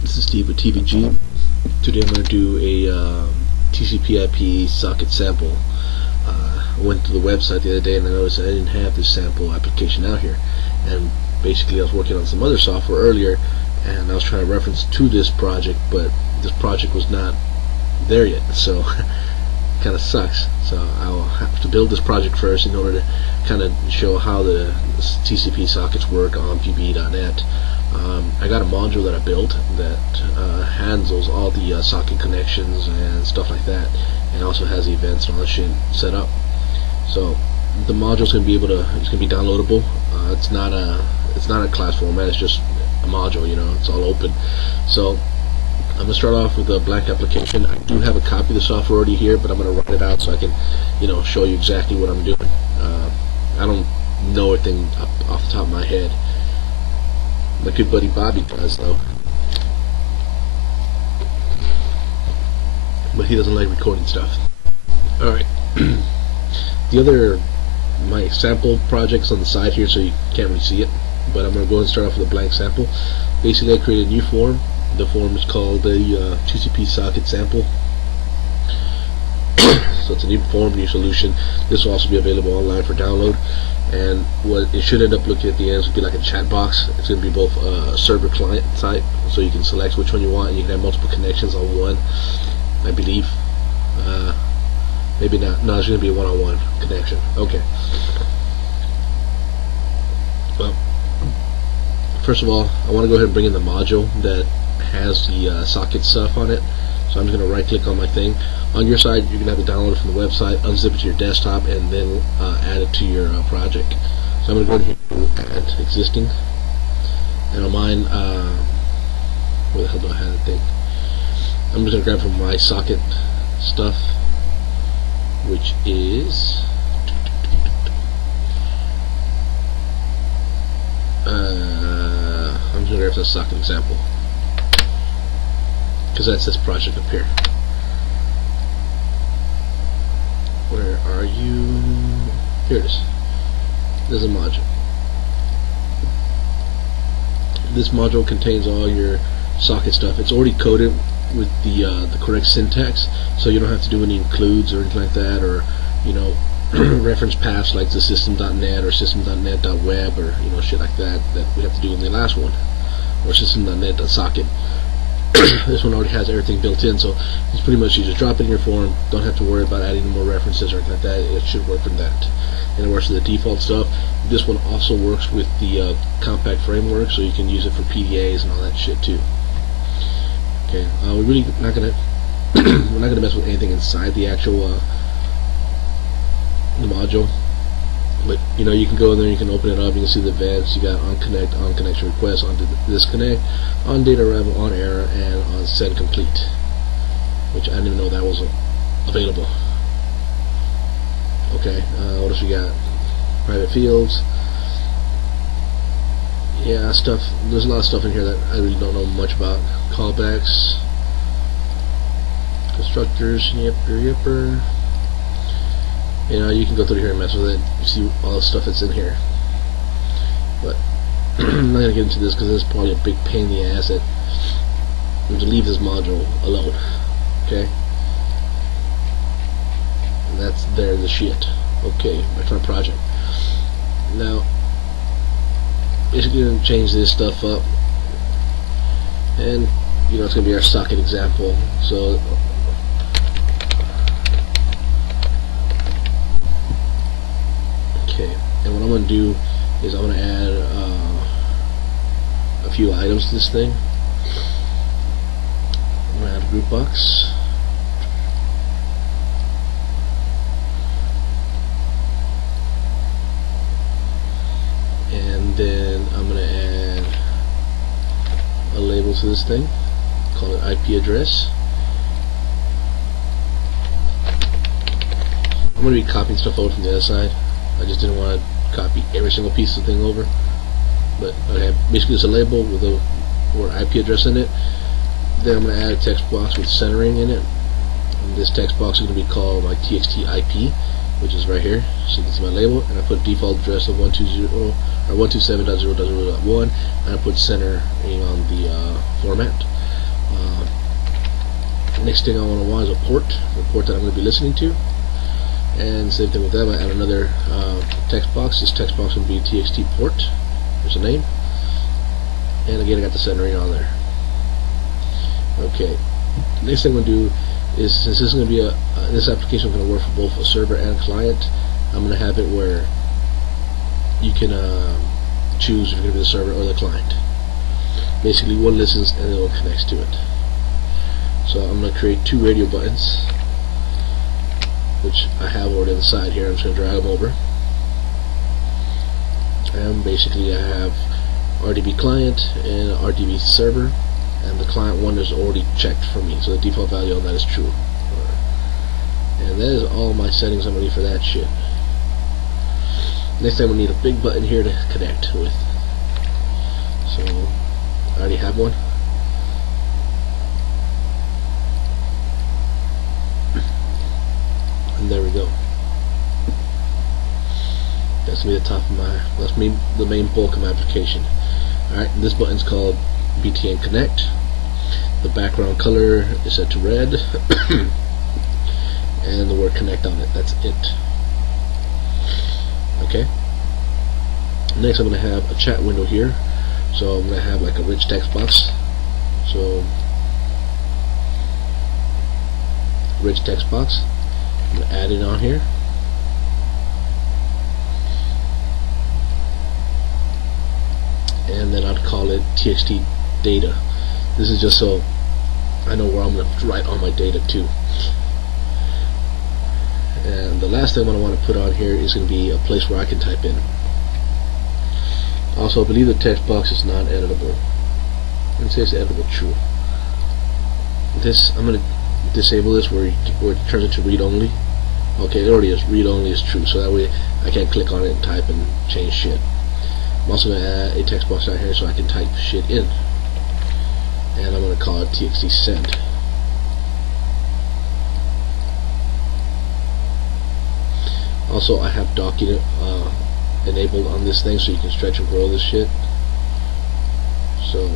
This is Steve with TVG. Today I'm going to do a TCPIP socket sample. I went to the website the other day and I noticed I didn't have this sample application out here. And basically I was working on some other software earlier and I was trying to reference to this project, but this project was not there yet, so kind of sucks. So I'll have to build this project first in order to kind of show how the TCP sockets work on PBE.net. I got a module that I built that handles all the socket connections and stuff like that, and also has events and all that shit set up. So the module's gonna be it's gonna be downloadable. It's not a class format. It's just a module. It's all open. So I'm gonna start off with a blank application. I do have a copy of the software already here, but I'm gonna write it out so I can, show you exactly what I'm doing. I don't know everything off the top of my head. My good buddy Bobby does, though, but he doesn't like recording stuff. Alright. My sample project's on the side here, so you can't really see it, but I'm going to go and start off with a blank sample. Basically, I created a new form. The form is called the TCP socket sample. So it's a new form, new solution. This will also be available online for download. And what it should end up looking at the end would be like a chat box. It's going to be both server client type, so you can select which one you want, and you can have multiple connections on one, I believe. Maybe not. No, it's going to be a one-on-one connection. Okay. Well, first of all, I want to go ahead and bring in the module that has the socket stuff on it. So I'm just going to right-click on my thing. On your side, you're going to have to download it from the website, unzip it to your desktop, and then add it to your project. So I'm going to go ahead and add existing. And on mine, where the hell do I have that thing? I'm just going to grab from my socket stuff, which is I'm just going to grab the socket example, because that's this project up here. Where are you? Here it is. There's a module. This module contains all your socket stuff. It's already coded with the correct syntax, so you don't have to do any includes or anything like that, or reference paths like the system.net or system.net.web or shit like that we have to do in the last one, or system.net.socket. This one already has everything built in, so it's pretty much you just drop it in your form. Don't have to worry about adding more references or anything like that. It should work from that, and it works with the default stuff. This one also works with the compact framework, so you can use it for PDAs and all that shit too. Okay, we're really not gonna we're not gonna mess with anything inside the actual the module. But you can go in there, you can open it up, you can see the events. You got on connect, on connection request, on disconnect, on data arrival, on error, and on send complete, which I didn't even know that was available. Okay, what else we got? Private fields. Yeah, stuff. There's a lot of stuff in here that I really don't know much about. Callbacks, constructors, yipper. You can go through here and mess with it. You see all the stuff that's in here. But I'm not going to get into this because this is probably a big pain in the ass. I'm going to leave this module alone. Okay? And that's the shit. Okay, back to our project. Now, basically going to change this stuff up. And, it's going to be our socket example. So, okay, and what I'm going to do is I'm going to add a few items to this thing. I'm going to add a group box. And then I'm going to add a label to this thing, call it IP address. I'm going to be copying stuff over from the other side. I just didn't want to copy every single piece of the thing over. But okay, basically it's a label with a word IP address in it. Then I'm going to add a text box with centering in it. And this text box is going to be called my TXT IP, which is right here. So this is my label, and I put default address of 120 or 127.0.0.1, and I put centering on the format. Next thing I want to want is a port, the port that I'm going to be listening to. And same thing with that, I add another text box. This text box will be TXT port. There's a name. And again, I got the centering on there. Okay. Next thing I'm going to do is, since this is going to be this application is going to work for both a server and a client, I'm going to have it where you can choose if you're going to be the server or the client. Basically, one listens and the other connects to it. So I'm going to create two radio buttons, which I have already on the side here. I'm just going to drag them over. And basically I have RDB client and RDB server, and the client one is already checked for me, so the default value on that is true. And that is all my settings I'm going to need for that shit. Next time we need a big button here to connect with. So I already have one. And there we go. That's gonna be the top of my, the main bulk of my application. Alright, this button's called BTN Connect. The background color is set to red. And the word connect on it, that's it. Okay. Next I'm going to have a chat window here. So I'm going to have like a rich text box. So rich text box. I'm going to add it on here. And then I'd call it TXT data. This is just so I know where I'm going to write all my data to. And the last thing I want to put on here is going to be a place where I can type in. Also, I believe the text box is not editable. It says editable true. This, I'm going to disable this where it turns into read only. Okay, it already is. Read only is true, so that way I can't click on it and type and change shit. I'm also going to add a text box out here so I can type shit in. And I'm going to call it TXT send. Also, I have document enabled on this thing so you can stretch and grow this shit. So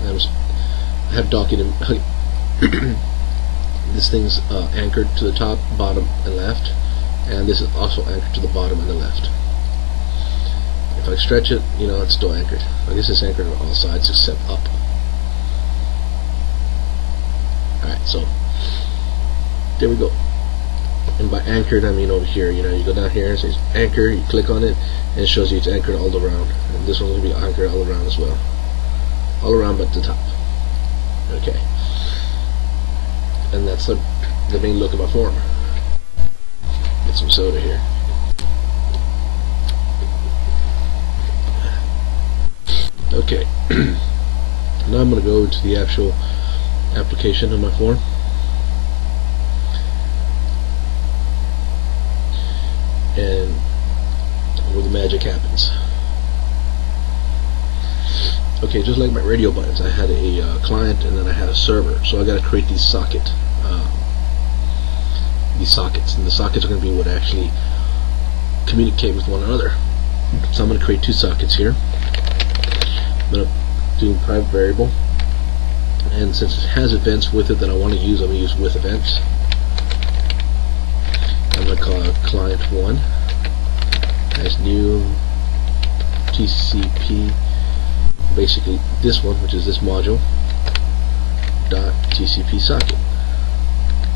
I have document this thing's anchored to the top, bottom, and left, and this is also anchored to the bottom and the left. If I stretch it, you know, it's still anchored. I guess it's anchored on all sides except up. Alright, so there we go. And by anchored, I mean over here. You know, you go down here and it says anchor, you click on it, and it shows you it's anchored all around. And this one's going to be anchored all around as well. All around but the top. Okay. And that's the main look of my form. Get some soda here. Okay. Now I'm going to go into the actual application of my form. And where the magic happens. Okay, just like my radio buttons, I had a client and then I had a server, so I got to create these sockets, and the sockets are going to be what actually communicate with one another. So I'm going to create two sockets here. I'm going to do a private variable, and since it has events with it that I want to use, I'm going to use with events. I'm going to call it client1 as new TCP, basically this one, which is this module dot TCP socket.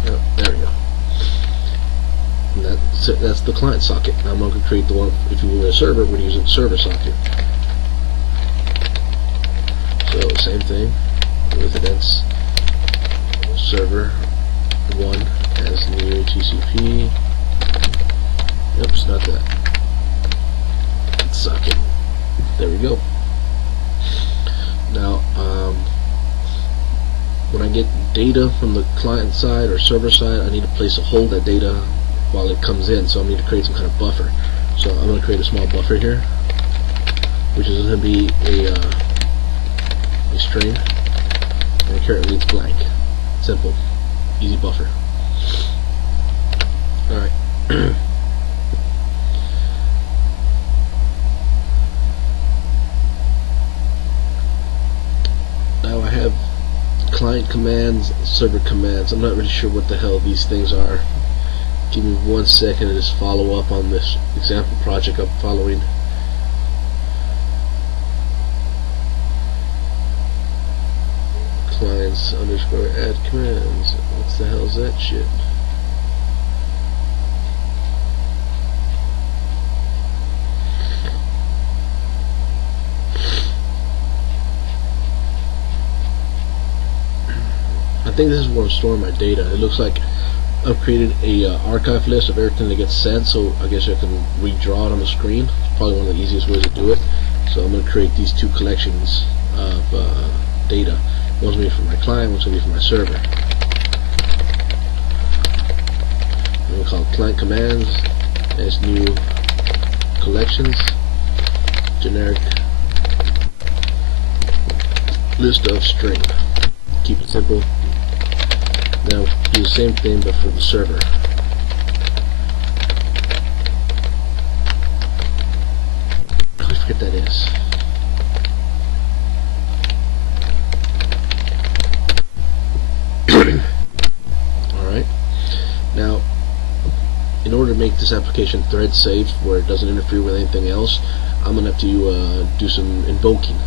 Oh, there we go. And that's the client socket. Now I'm going to create the one, if you were a server, we're going to use the server socket. So same thing with events server 1 as new TCP. Oops, not that. Socket. There we go. Now, when I get data from the client side or server side, I need a place to hold that data while it comes in. So I need to create some kind of buffer. So I'm going to create a small buffer here, which is going to be a string, and currently it's blank. Simple, easy buffer. All right. have client commands, server commands. I'm not really sure what the hell these things are. Give me 1 second to just follow up on this example project I'm following. Clients underscore add commands. What the hell is that shit? I think this is where I'm storing my data. It looks like I've created a archive list of everything that gets sent, so I guess I can redraw it on the screen. It's probably one of the easiest ways to do it. So I'm going to create these two collections of data. One's going to be for my client, one's going to be for my server. I'm going to call it client commands, and it's new collections, generic list of string. Keep it simple. Now do the same thing but for the server. I forget that is. Alright. Now, in order to make this application thread safe where it doesn't interfere with anything else, I'm going to have to do some invoking.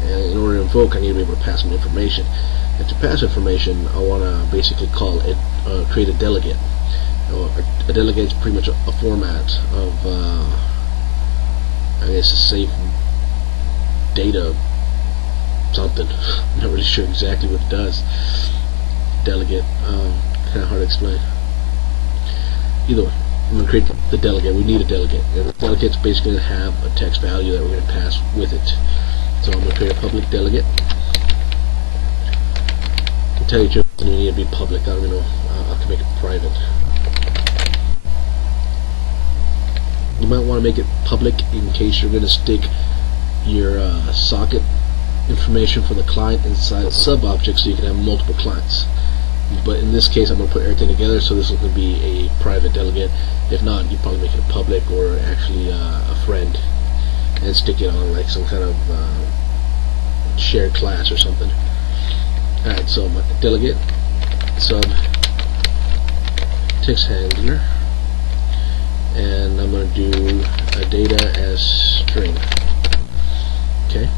And in order to invoke, I need to be able to pass some information. And to pass information, I want to basically call it, create a delegate. A delegate is pretty much a format of, I guess, a safe data something. I'm not really sure exactly what it does. Delegate, kind of hard to explain. Either way, I'm going to create the delegate. We need a delegate. And the delegate's basically going to have a text value that we're going to pass with it. So I'm going to create a public delegate. To tell you the truth, it doesn't need to be public. I don't even know. I can make it private. You might want to make it public in case you're going to stick your socket information for the client inside a sub-object so you can have multiple clients. But in this case, I'm going to put everything together, so this is going to be a private delegate. If not, you probably make it public or actually a friend and stick it on like some kind of shared class or something. Alright, so my delegate sub text handler, and I'm going to do a data as string. Okay.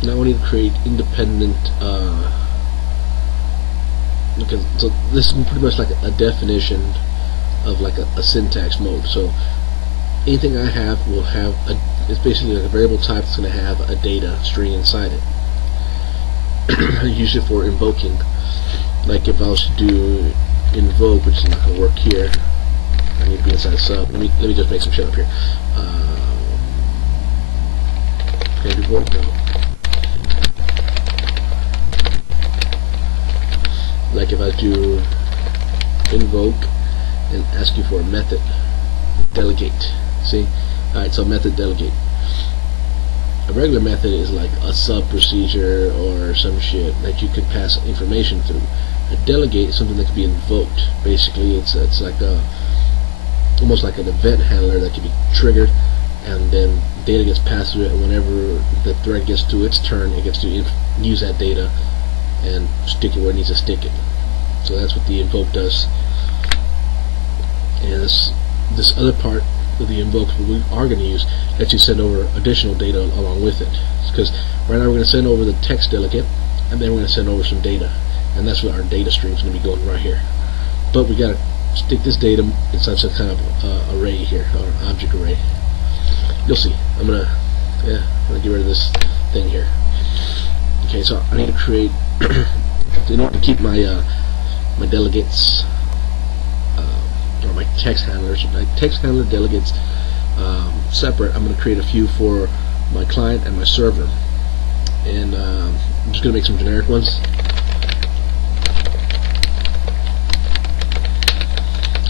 Now we need to create independent. Okay, so this is pretty much like a definition of like a syntax mode. So anything I have will have it's basically like a variable type that's going to have a data string inside it. I use it for invoking. Like if I was to do invoke, which is not going to work here, I need to be inside a sub. Let me just make some shit up here. Can I do invoke? No. Like if I do invoke and ask you for a method, delegate. See? Alright, so method delegate. A regular method is like a sub procedure or some shit that you could pass information through. A delegate is something that can be invoked. Basically, it's like almost like an event handler that can be triggered, and then data gets passed through it, and whenever the thread gets to its turn, it gets to use that data and stick it where it needs to stick it. So that's what the invoke does. And this other part of the invoke we are going to use lets you send over additional data along with it. Because right now we're going to send over the text delegate, and then we're going to send over some data, and that's what our data stream is going to be going right here. But we got to stick this data inside some kind of array here, or object array. You'll see. I'm gonna get rid of this thing here. Okay, so I need to create in order to keep my my delegates or my text handlers, my text handler delegates separate. I'm going to create a few for my client and my server, and I'm just going to make some generic ones.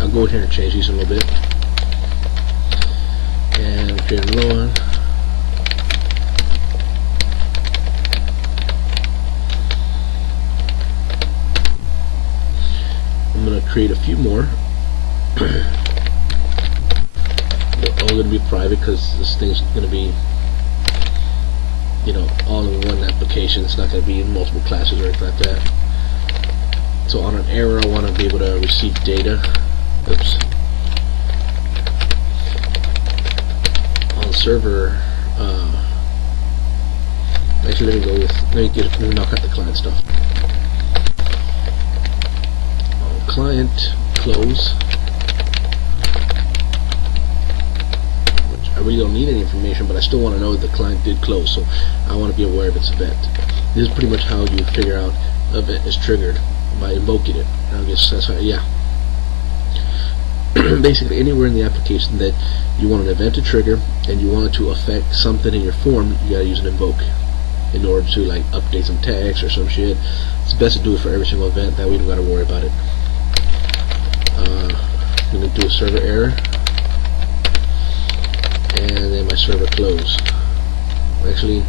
I'll go in here and change these a little bit and create another one. I'm going to create a few more. They're all going to be private because this thing's going to be all in one application. It's not going to be in multiple classes or anything like that. So on an error, I want to be able to receive data. Oops. On server, actually let me knock out the client stuff. On client, close. Which I really don't need any information, but I still want to know that the client did close, so I want to be aware of its event. This is pretty much how you figure out an event is triggered, by invoking it. I guess that's right, yeah. Basically, anywhere in the application that you want an event to trigger and you want it to affect something in your form, you gotta use an invoke in order to like update some text or some shit. It's best to do it for every single event, that way you don't gotta worry about it. I'm gonna do a server error, and then my server close. Actually,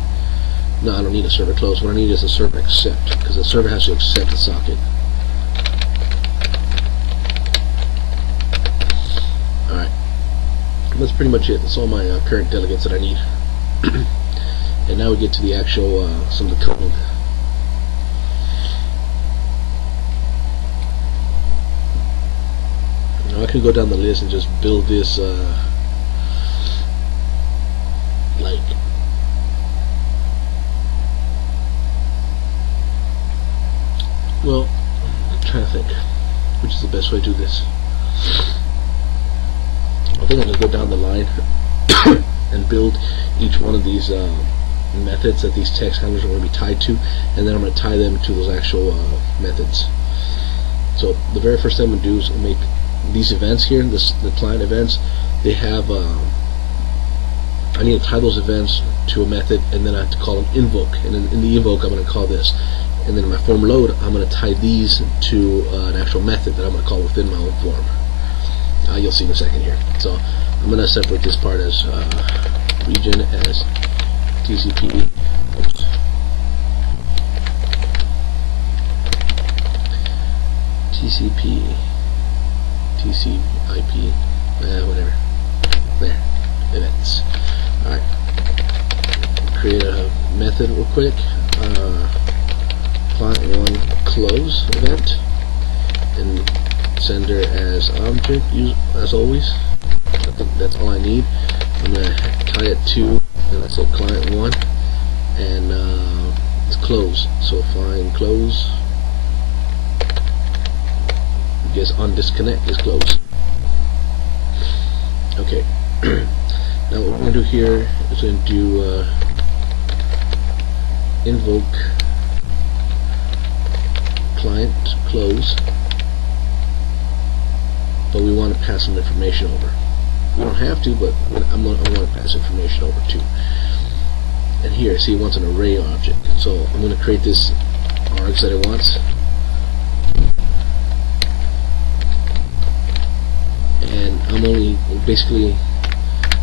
no, I don't need a server close. What I need is a server accept, because the server has to accept the socket. Alright, that's pretty much it. That's all my current delegates that I need. And now we get to the actual, some of the code. Now I can go down the list and just build this, like, well, I'm trying to think which is the best way to do this. I think I'm going to go down the line and build each one of these methods that these text handlers are going to be tied to, and then I'm going to tie them to those actual methods. So the very first thing I'm going to do is make these events here, the client events, they have, I need to tie those events to a method, and then I have to call them invoke, and in the invoke I'm going to call this. And then in my form load, I'm going to tie these to an actual method that I'm going to call within my own form. You'll see in a second here. So I'm going to separate this part as region as TCP. Oops. TCPIP, whatever. There, events. Alright. Create a method real quick. Client1 close event, and sender as object, as always. I think that's all I need. I'm going to tie it to, and I said client1, and it's close. So find close. I guess on disconnect is close. Okay. Now what we're going to do here is going to do invoke client close, but we want to pass some information over. We don't have to, but I want to pass information over too. And here, see, it wants an array object, so I'm going to create this args that it wants, and I'm only basically,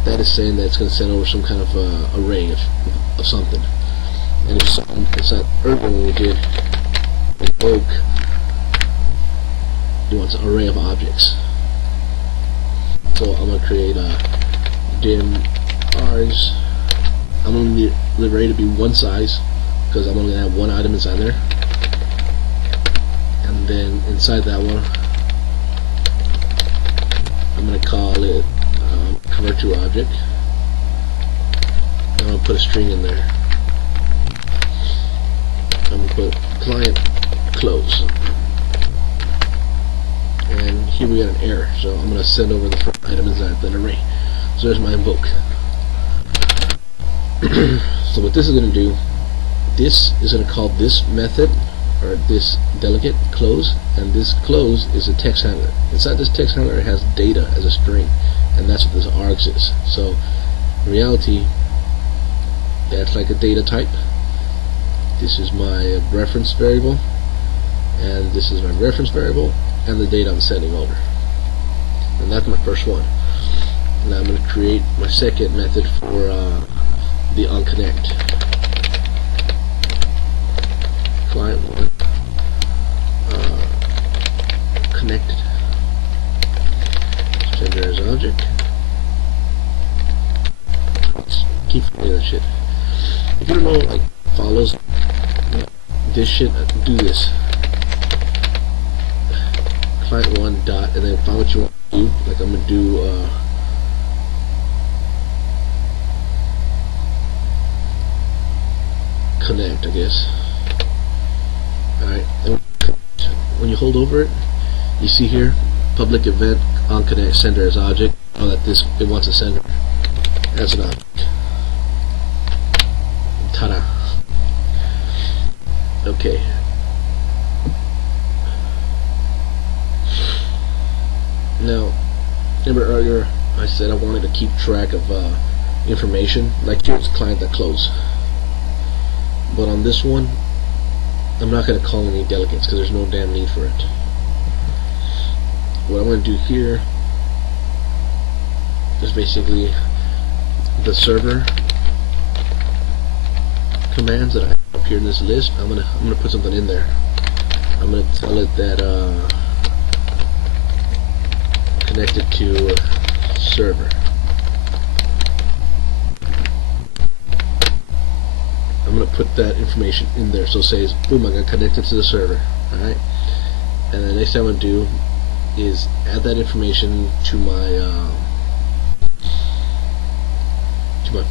that is saying that it's going to send over some kind of array of something. And if it's not earlier when we did invoke, it wants an array of objects. So I'm going to create a dim args. I'm going to need the array to be one size, because I'm only going to have one item inside there. And then inside that one, I'm going to call it convert to object. I'm going to put a string in there. I'm going to put client close, and here we got an error, so I'm going to send over the first item inside that array. So there's my invoke. So what this is going to do, this is going to call this method, or this delegate, close, and this close is a text handler. Inside this text handler it has data as a string, and that's what this args is. So in reality, that's like a data type. This is my reference variable, and this is my reference variable, and the data I'm sending over. And that's my first one. Now I'm going to create my second method for the onConnect. Client1 connected. Sender as object. Let's keep forgetting that shit. if you don't know like follows, this shit, do this. Client one dot, and then find what you want to do. Like I'm gonna do connect, I guess. Alright, when you hold over it, you see here public event on connect sender as object. Know that it wants a sender as an object. Ta-da. Okay. Now, remember earlier I said I wanted to keep track of information. Like here's client.close. But on this one, I'm not going to call any delegates because there's no damn need for it. What I'm going to do here is basically the server commands that I have up here in this list. I'm gonna put something in there. I'm gonna tell it that connected to server. I'm gonna put that information in there. So it says, boom, I got connected to the server. Alright? And the next thing I'm gonna do is add that information to my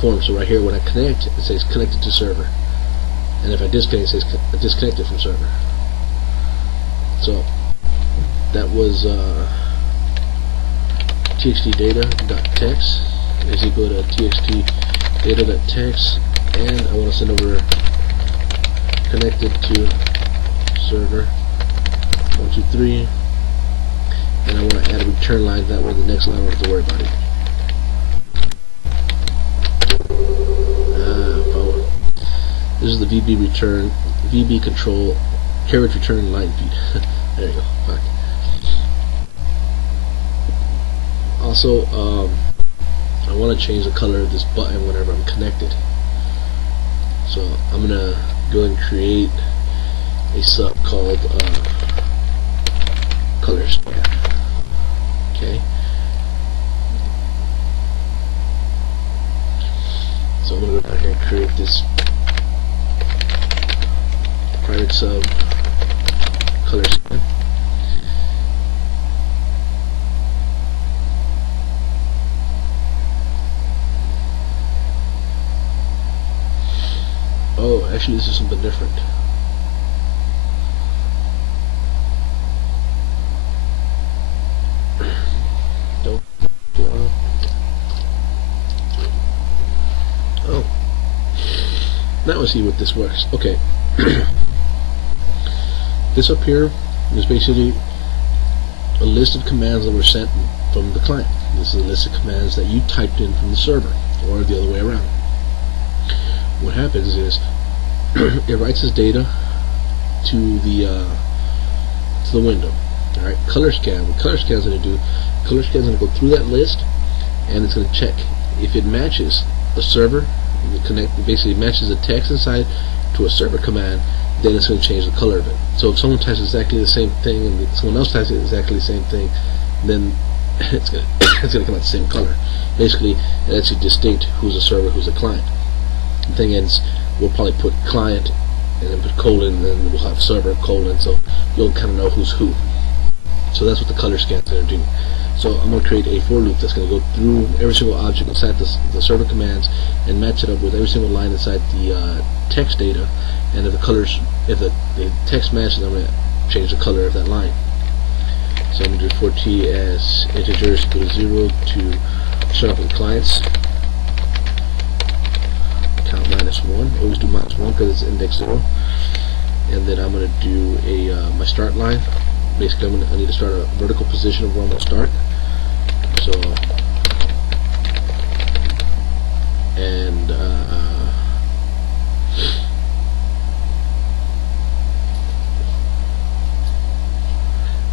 form. So right here when I connect, it says connected to server. And if I disconnect, it says disconnected from server. So that was txtdata.text is equal to txtdata.text, and I want to send over connected to server 123, and I want to add a return line, that way the next line I don't have to worry about it. This is the VB control carriage return line feed. There you go. Fuck. Also, I want to change the color of this button whenever I'm connected. So I'm gonna go and create a sub called color scan. Okay. So I'm gonna go down here and create this private sub color scan. Oh, actually this is something different. Don't. Oh. Now we'll see what this works. Okay. This up here is basically a list of commands that were sent from the client. This is a list of commands that you typed in from the server, or the other way around. What happens is it writes this data to the window. All right, color scan. What color scan is going to do? Color scan is going to go through that list, and it's going to check if it matches a server. Basically matches the text inside to a server command. Then it's going to change the color of it. So if someone types exactly the same thing and someone else types exactly the same thing, then it's going to come out the same color. Basically, it lets you distinct who's a server, who's a client. The thing is, we'll probably put client and then put colon, and then we'll have server colon, so you'll kind of know who's who. So that's what the color scan is going to do. So I'm going to create a for loop that's going to go through every single object inside the server commands and match it up with every single line inside the text data. And if the text matches, I'm going to change the color of that line. So I'm going to do for t as integers equal to 0 to start off with clients. Count -1. Always do -1 because it's index 0. And then I'm going to do my start line. Basically, I need to start a vertical position of where I'm going to start. So, and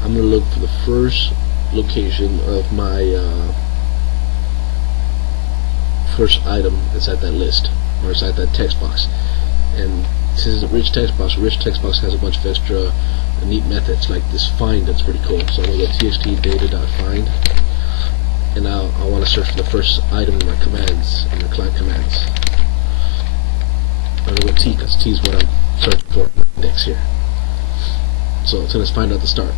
I'm going to look for the first location of my first item inside that list, or inside that text box. And since it's a rich text box has a bunch of extra neat methods like this find that's pretty cool. So I'm going to go txtdata.find, and I want to search for the first item in my commands, in my client commands. I'm going to go T because T is what I'm searching for in my index here. So it's going to find out the start.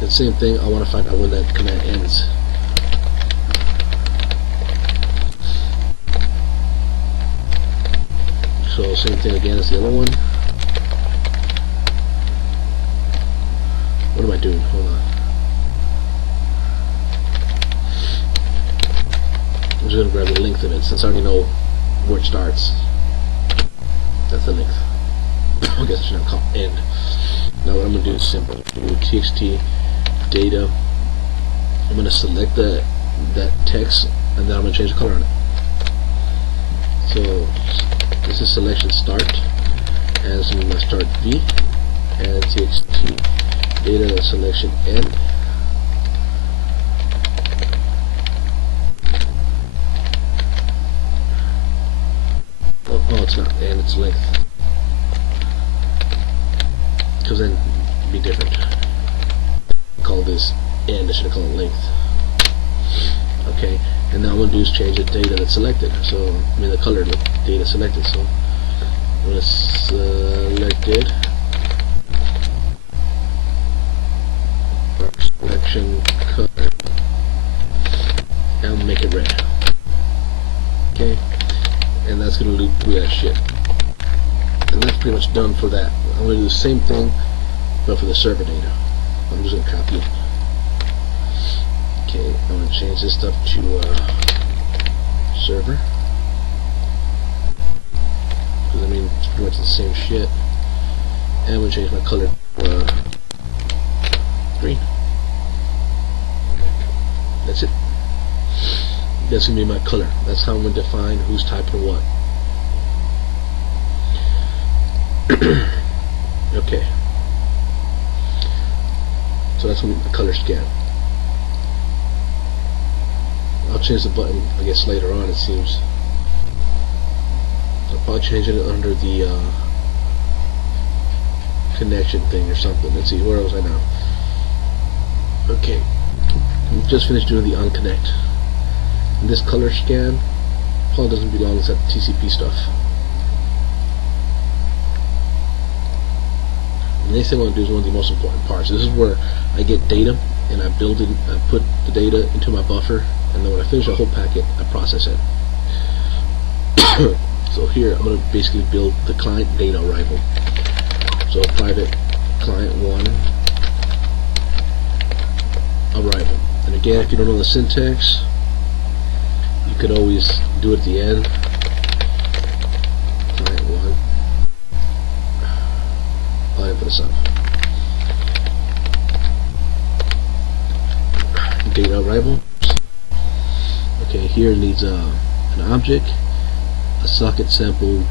And same thing, I want to find out when that command ends. So same thing again as the other one. What am I doing? Hold on. I'm just going to grab the length of it since I already know where it starts. That's the length. I guess I should not call end. Now what I'm going to do is simple. Do txt data. I'm going to select that text and then I'm going to change the color on it. So this is selection start as in my start V and txt data selection end. Oh, it's not end, it's length. Because then it'd be different. Call this end, I should have called it length. Okay, and now what I'm going to do is change the data that's selected. So, I mean the color of the data selected. So, I'm going to select it. Selection color. And make it red. Okay, and that's going to loop through that shit. And that's pretty much done for that. I'm going to do the same thing, but for the server data. I'm just going to copy it. Okay, I'm going to change this stuff to server. Because I mean, it's pretty much the same shit. And I'm going to change my color to green. That's it. That's going to be my color. That's how I'm going to define who's typing what. Okay. So that's going to be the color scan. I'll change the button, I guess, later on, it seems. I'll probably change it under the connection thing or something. Let's see, where was I now? Okay. We just finished doing the unconnect. And this color scan probably doesn't belong inside the TCP stuff. The next thing I want to do is one of the most important parts. This is where I get data and I build it, I put the data into my buffer, and then when I finish the whole packet, I process it. So here I'm going to basically build the client data arrival. So private client 1 arrival. And again, if you don't know the syntax, you could always do it at the end. Client 1. I'll input this up. Data arrival. Okay, here it needs an object, a socket sample,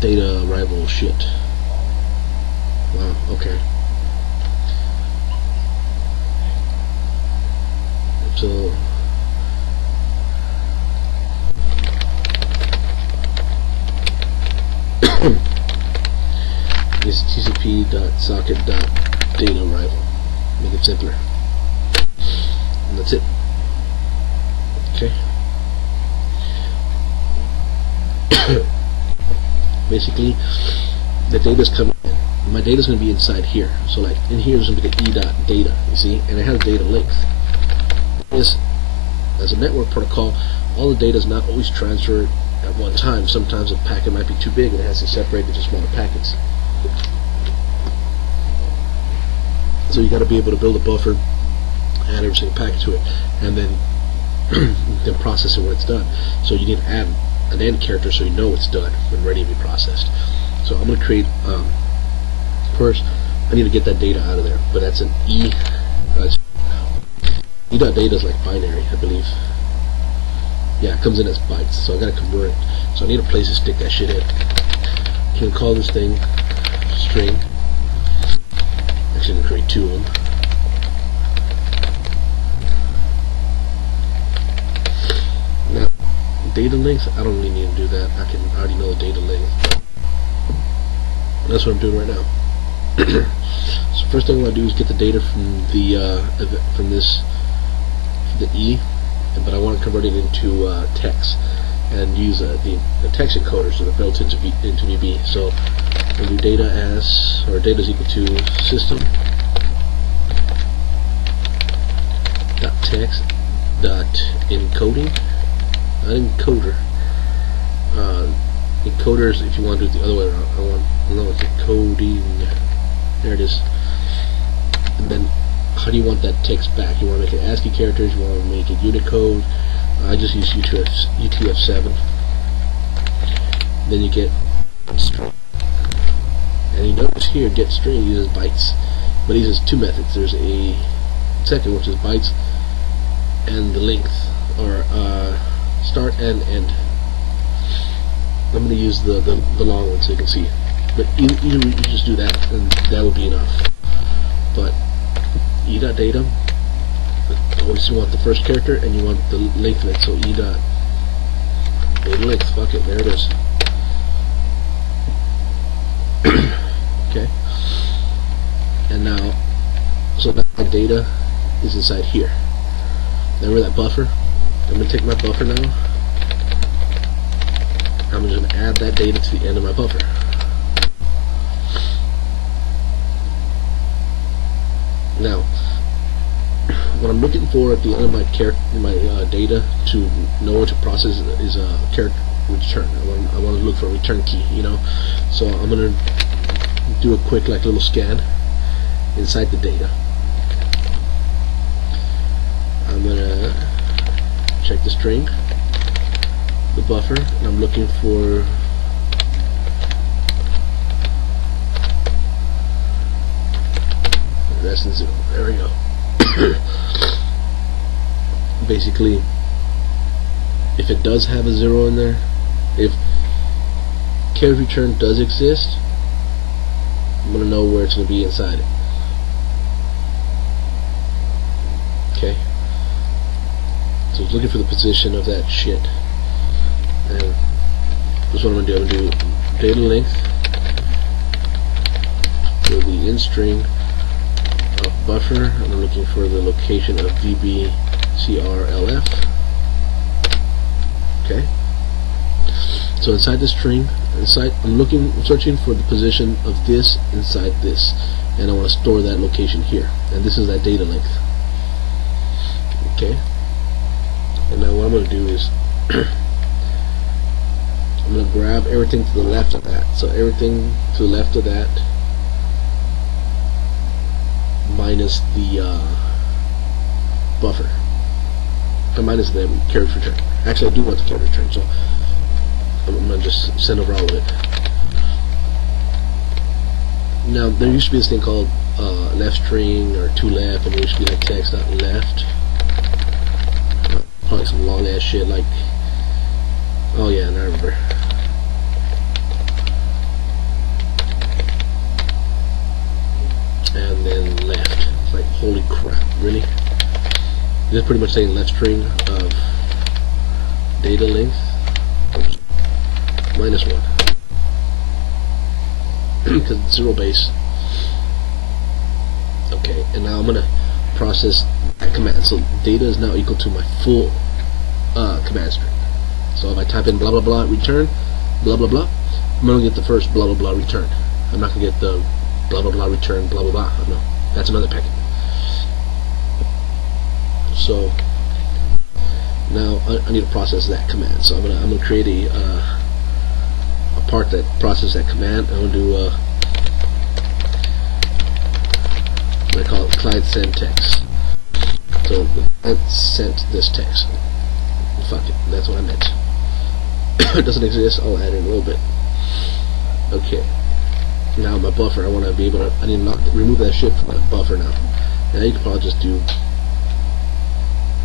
data arrival shit. Wow, okay. So this tcp.socket.data arrival. Make it simpler. And that's it. Okay. Basically, the data is coming in. My data is going to be inside here. So, like in here, there's going to be the e.data. You see, and it has data length. As a network protocol, all the data is not always transferred at one time. Sometimes a packet might be too big and it has to separate into smaller packets. So you got to be able to build a buffer, add every single packet to it, and then process it when it's done. So you need to add an end character so you know it's done when ready to be processed. So I'm going to create, first I need to get that data out of there, but that's an e.data is like binary, I believe. Yeah, it comes in as bytes, so I got to convert it. So I need a place to stick that shit in. You can call this thing string. Actually, I'm going to create two of them. Now, data length, I don't really need to do that. I already know the data length. That's what I'm doing right now. So first thing I want to do is get the data from the the E, but I want to convert it into text. and use the text encoders that are built into VB. So we'll do data as, or data is equal to system dot text dot encoding, not encoder. Encoders, if you want to do it the other way around, it's encoding. There it is. And then, how do you want that text back? You want to make it ASCII characters? You want to make it Unicode? I just use UTF-7. Then you get string. And you notice here, get string uses bytes, but it uses two methods. There's a second, which is bytes, and the length, or start and end. I'm going to use the long one so you can see. But either you just do that, and that will be enough. But e.data, always you want the first character, and you want the length of it. So e.data length. Fuck it, there it is. Okay. And now, so that my data is inside here. Remember that buffer? I'm going to take my buffer now. I'm just going to add that data to the end of my buffer. Now, what I'm looking for at the end of my data to know what to process is a character return. I want to look for a return key, you know. So I'm going to do a quick little scan inside the data. I'm going to check the string, the buffer, and I'm looking for less than 0. There we go. Basically, if it does have a 0 in there, if character return does exist, I'm going to know where it's going to be inside it. Okay. So it's looking for the position of that shit. And that's what I'm going to do. I'm going to do data length for the in string of buffer, and I'm looking for the location of VBCRLF. Okay. So inside the string, I'm searching for the position of this inside this, and I want to store that location here. And this is that data length. Okay. And now what I'm going to do is I'm going to grab everything to the left of that. So everything to the left of that minus the buffer, and minus the character return. Actually, I do want the character return, so I'm going to just send over all of it. Now, there used to be this thing called left string or to left, and there used to be like text.left. Probably some long ass shit like, oh yeah, and I remember. And then left. It's like, holy crap, really? This is pretty much saying left string of data length minus 1. Because it's 0 base. Okay, and now I'm going to process that command. So data is now equal to my full command string. So if I type in blah blah blah return blah blah blah, I'm going to get the first blah blah blah return. I'm not going to get the blah blah blah return blah blah blah. No, that's another packet. So now I need to process that command. So I'm gonna create a part that processes that command. I'm gonna do I call it client send text. So the client sent this text. Fuck it, that's what I meant. It doesn't exist. I'll add it in a little bit. Okay. Now my buffer, I want to be able to, I need to remove that shit from my buffer now. Now you can probably just do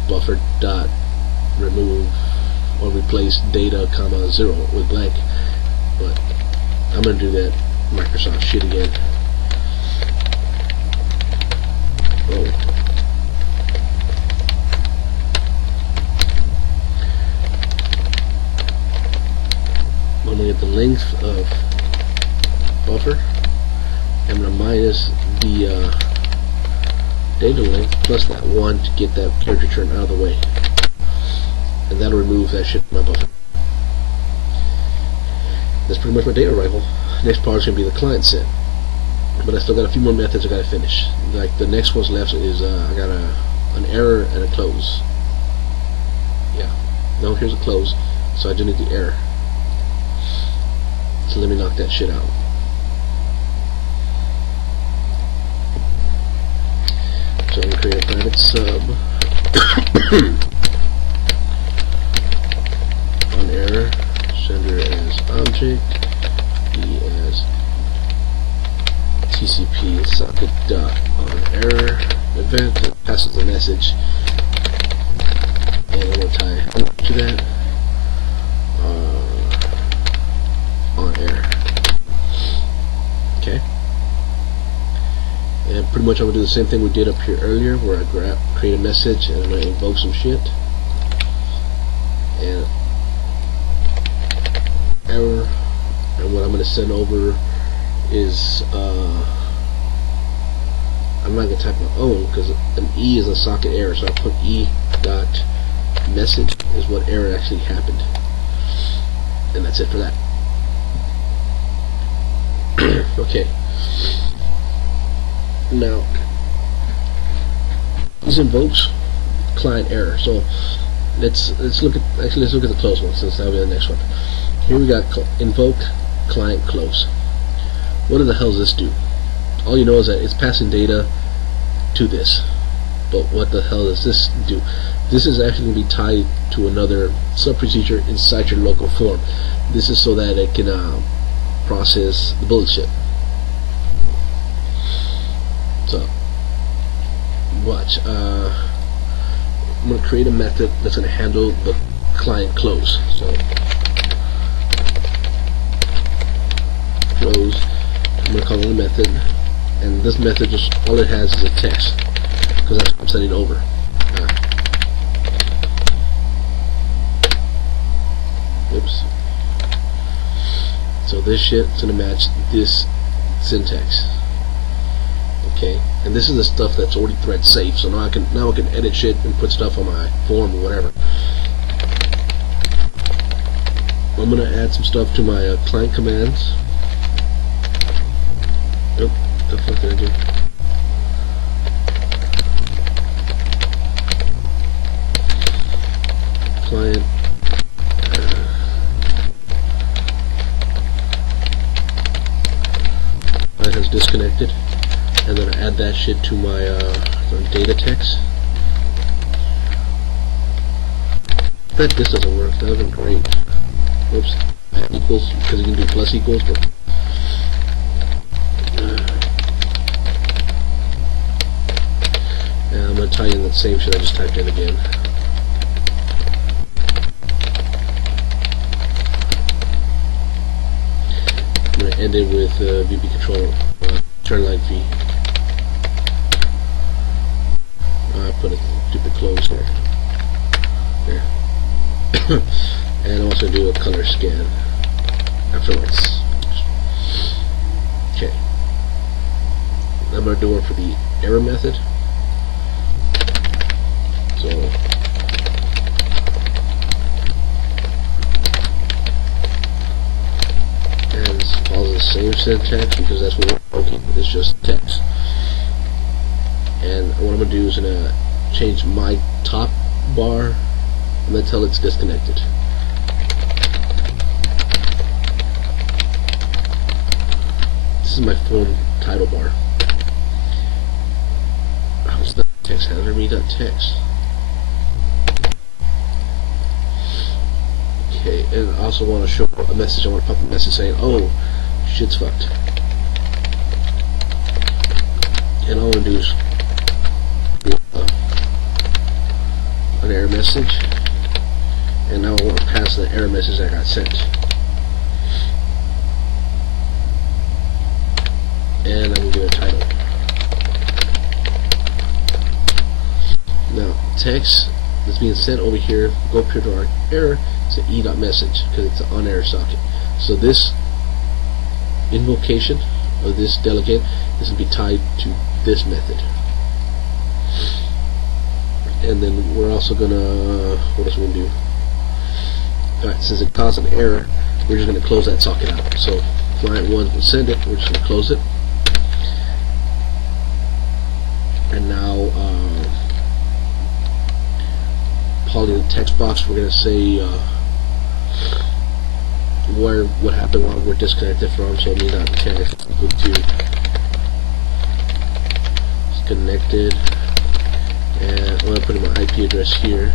buffer dot remove or replace data comma 0 with blank, but I'm going to do that Microsoft shit again. Oh. I'm going to get the length of buffer. I'm going to minus the data length plus that 1 to get that character return out of the way. And that'll remove that shit from my buffer. That's pretty much my data arrival. Next part is going to be the client set. But I still got a few more methods I got to finish. Like the next one's left is I got an error and a close. Yeah. No, here's a close. So I do need the error. So let me knock that shit out. So I'm going to create a private sub on error, sender as object, e as TCP socket dot on error event that passes the message, and I'm going to tie to that on error. Okay. And pretty much I'm going to do the same thing we did up here earlier, where I create a message and I'm going to invoke some shit. And error. And what I'm going to send over is, I'm not going to type my own because an E is a socket error. So I put E dot message is what error actually happened. And that's it for that. Okay. Now, this invokes client error. So let's look at the close one, since that'll be the next one. Here we got invoke client close. What the hell does this do? All you know is that it's passing data to this. But what the hell does this do? This is actually going to be tied to another sub-procedure inside your local form. This is so that it can process the bullshit. So, watch. I'm going to create a method that's going to handle the client close. So, close. I'm going to call it a method, and this method just all it has is a text, because that's what I'm sending over. Oops. So this shit is going to match this syntax. Okay, and this is the stuff that's already thread safe. So now I can edit shit and put stuff on my form or whatever. I'm gonna add some stuff to my client commands. Nope, what the fuck did I do? Client. Client has disconnected. And then I add that shit to my data text. Bet this doesn't work. That would have been great. Oops. Equals, because you can do plus equals, but and I'm going to tie in that same shit I just typed in again. I'm going to end it with VB control, turn line V. I put a stupid close there. There. And I'm also do a color scan afterwards. Okay. I'm going to do one for the error method. So and it follows the same syntax because that's what we're working with. It's just text. And what I'm going to do is I'm going to change my top bar until it's disconnected. This is my form title bar. How's the text handler me.text? Okay, and I also want to show a message. I want to pop a message saying, oh, shit's fucked. And all I want to do is an error message, and now I want to pass the error message that got sent. And I'm going to give it a title. Now, text that's being sent over here, go up here to our error, it's an e.message because it's an on error socket. So this invocation of this delegate is going to be tied to this method. And then we're also gonna, what else are we gonna do? Alright, since it caused an error, we're just going to close that socket out. So client 1 will send it, we're just going to close it. And now poly the text box, we're going to say what happened while we're disconnected from, so me.text equal to disconnected, and I'm going to put in my IP address here.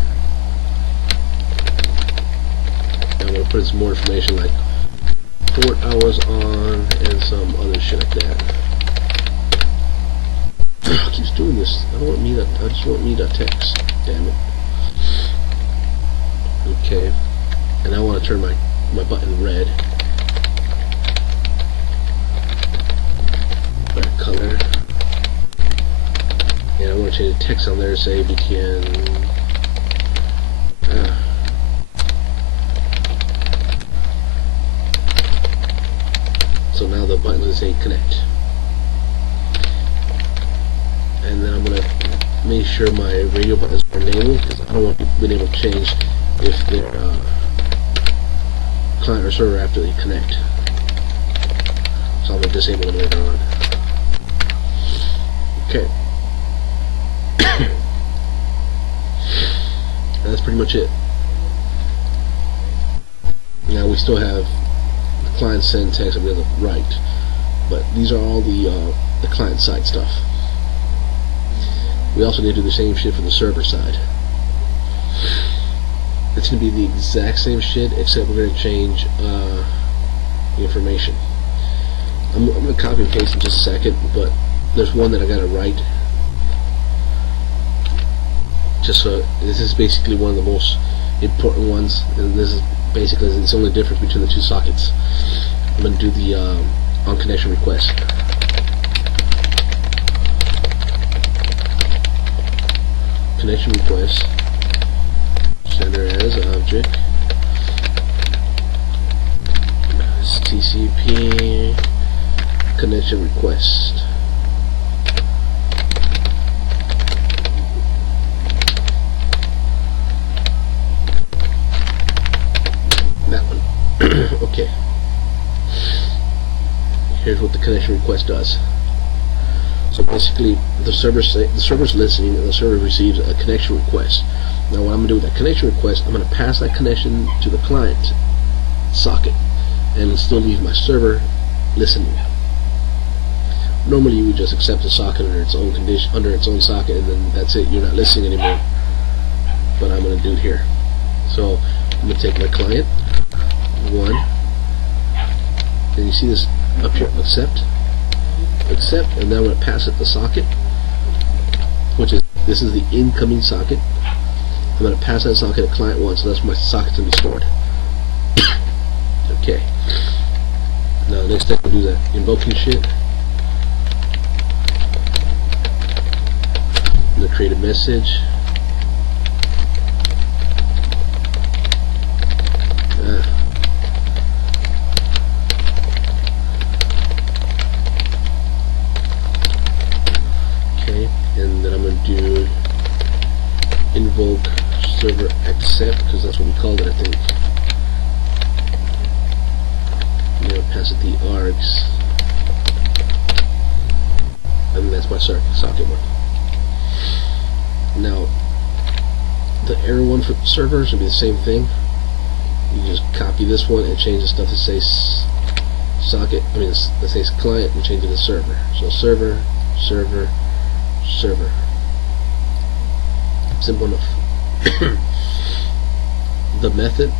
And I'm going to put in some more information like port I was on and some other shit like that. It keeps doing this. I don't want me. I just want me.text. Damn it. Okay. And I want to turn my button red. Red color. And I want to change the text on there to say begin. So now the button is say connect. And then I'm going to make sure my radio buttons are enabled, because I don't want people being able to change if they're client or server after they connect. So I'm going to disable them later on. Okay. And that's pretty much it. Now we still have the client send text and we have the write, but these are all the client side stuff. We also need to do the same shit for the server side. It's going to be the exact same shit, except we're going to change the information. I'm going to copy and paste in just a second, but there's one that I got to write. Just so this is basically one of the most important ones, and this is basically it's the only difference between the two sockets. I'm going to do the on connection request. Connection request, sender as object, TCP connection request. That one. Okay. Here's what the connection request does. So basically, the server's listening, and the server receives a connection request. Now, what I'm going to do with that connection request, I'm going to pass that connection to the client socket, and still leave my server listening. Normally, you would just accept the socket under its own condition, under its own socket, and then that's it. You're not listening anymore. But I'm going to do it here. So I'm going to take my client 1, and you see this up here, accept, and then I'm going to pass it the socket, which is, this is the incoming socket. I'm going to pass that socket to client 1, so that's where my socket's going to be stored. Okay. Now the next step we'll do that invoking shit. I'm going to create a message. And then I'm going to do invoke server accept, because that's what we called it, I think. I'm going to pass it the args, and that's my socket one. Now the error one for servers will be the same thing. You just copy this one and change the stuff to say socket, let's say client, and change it to server. So server, server, server. Simple enough. The method,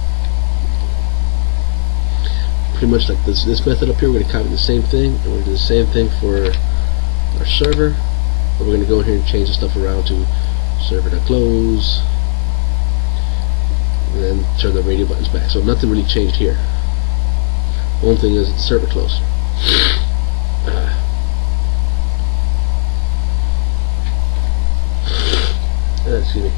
pretty much like this method up here, we're going to copy the same thing, and we're going to do the same thing for our server, but we're going to go in here and change the stuff around to server.close, and then turn the radio buttons back. So nothing really changed here. The only thing is the server closed. Excuse me.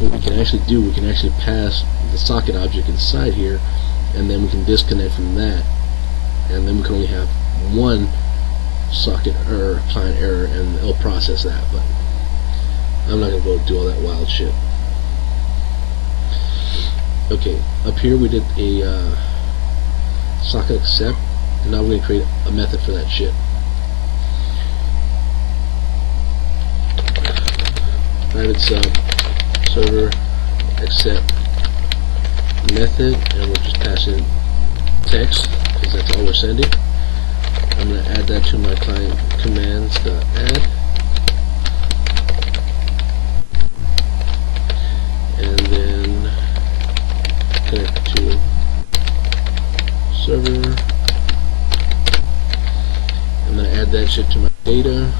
What we can actually do, we can actually pass the socket object inside here, and then we can disconnect from that, and then we can only have one socket or client error, and it'll process that. But I'm not going to go do all that wild shit. Okay, up here we did a socket accept, and now we're going to create a method for that shit. Private sub server accept method, and we'll just pass in text because that's all we're sending. I'm going to add that to my client commands.add, and then connect to server. I'm going to add that shit to my data.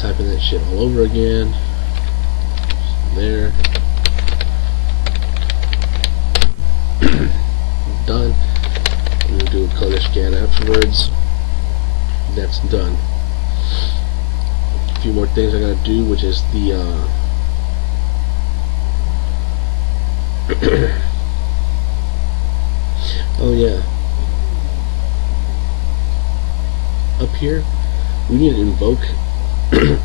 Typing that shit all over again. There. Done. I'm gonna do a color scan afterwards. That's done. A few more things I gotta do, which is the oh yeah. Up here, we need to invoke.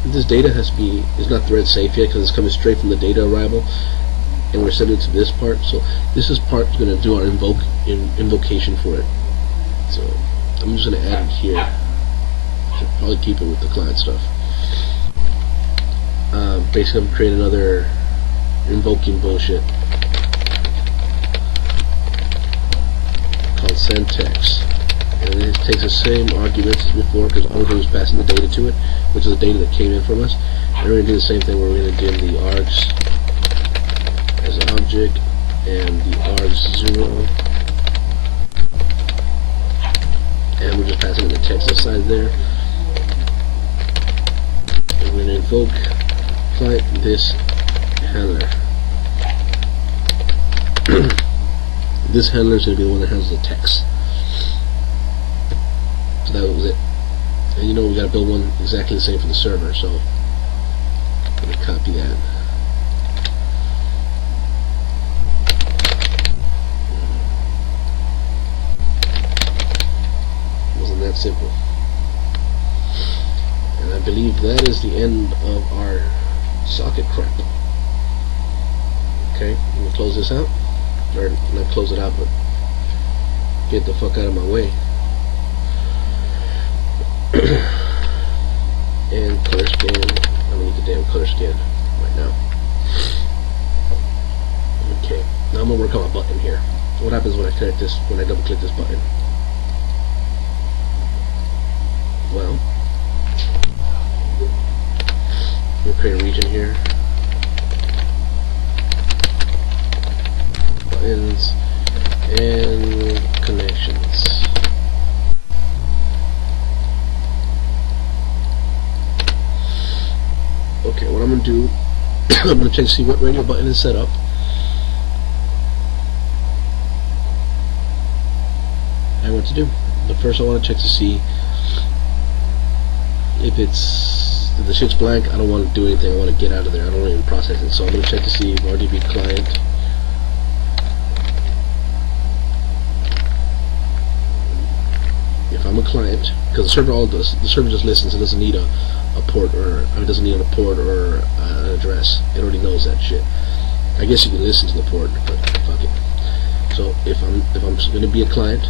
This data is not thread safe yet because it's coming straight from the data arrival, and we're sending it to this part. So this is part is going to do our invocation for it. So I'm just going to add it here. Should probably keep it with the client stuff. Basically, I'm creating another invoking bullshit called send text. And it takes the same arguments as before because all we're doing is passing the data to it, which is the data that came in from us. And we're going to do the same thing where we're going to dim the args as an object and the args0, and we're just passing the text inside there. And we're going to invoke client this handler. This handler is going to be the one that handles the text. So that was it. And you know we gotta build one exactly the same for the server, so I'm gonna copy that. It wasn't that simple. And I believe that is the end of our socket crap. Okay, I'm gonna close this out. Or not close it out, but get the fuck out of my way. And color scan. I don't need the damn color scan right now. Okay, now I'm gonna work on a button here. What happens when I connect this? When I double click this button? Well, we'll create a region here. Buttons and connections. Okay, what I'm going to do, I'm going to check to see what radio button is set up. And what to do. But first I want to check to see if the shit's blank. I don't want to do anything. I want to get out of there. I don't want to even process it. So I'm going to check to see if RDB client if I'm a client, because the server just listens. It doesn't need a port or it doesn't need a port or an address. It already knows that shit. I guess you can listen to the port, but fuck it. So if I'm going to be a client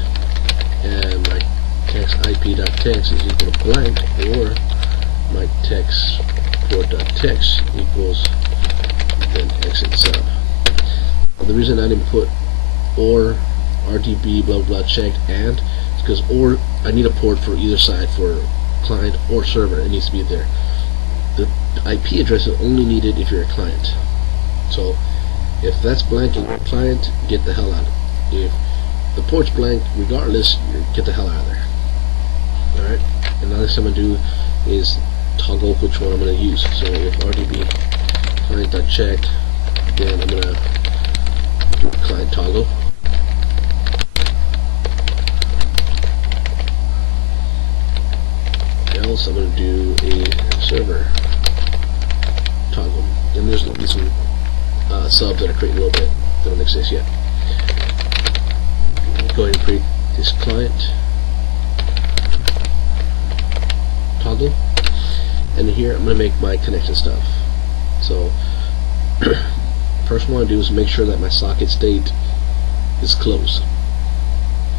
and my text ip.text is equal to blank, or my text port.text equals then exit sub. Now, the reason I didn't put or RDB blah blah checked and is because or I need a port for either side for client or server. It needs to be there. The IP address is only needed if you're a client. So if that's blank and you're a client, get the hell out. If the port's blank, regardless, get the hell out of there. Alright? And the next thing I'm going to do is toggle which one I'm going to use. So if RDB client.check, then I'm going to do client toggle. Else I'm going to do a server toggle. And there's going to be some subs that I create a little bit that don't exist yet. Go ahead and create this client sample. And here I'm going to make my connection stuff. So first what I want to do is make sure that my socket state is closed.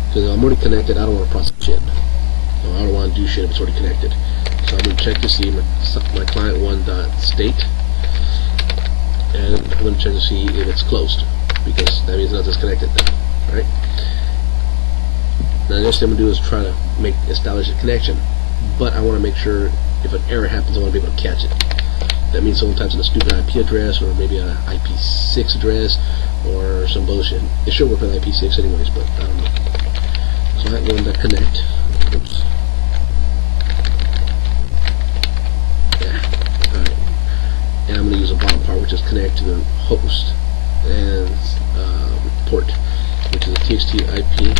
Because if I'm already connected, I don't want to process shit. So I don't want to do shit if it's already connected. So I'm going to check to see my client1.state, and I'm going to check to see if it's closed, because that means nothing's connected then, right? Now the next thing I'm going to do is try to establish a connection, but I want to make sure if an error happens, I want to be able to catch it. That means someone types in a stupid IP address, or maybe an IP6 address, or some bullshit. It should work with IP6 anyways, but I don't know. So I'm going to connect. Oops. And I'm going to use a bottom part, which is connect to the host and port, which is a TCPIP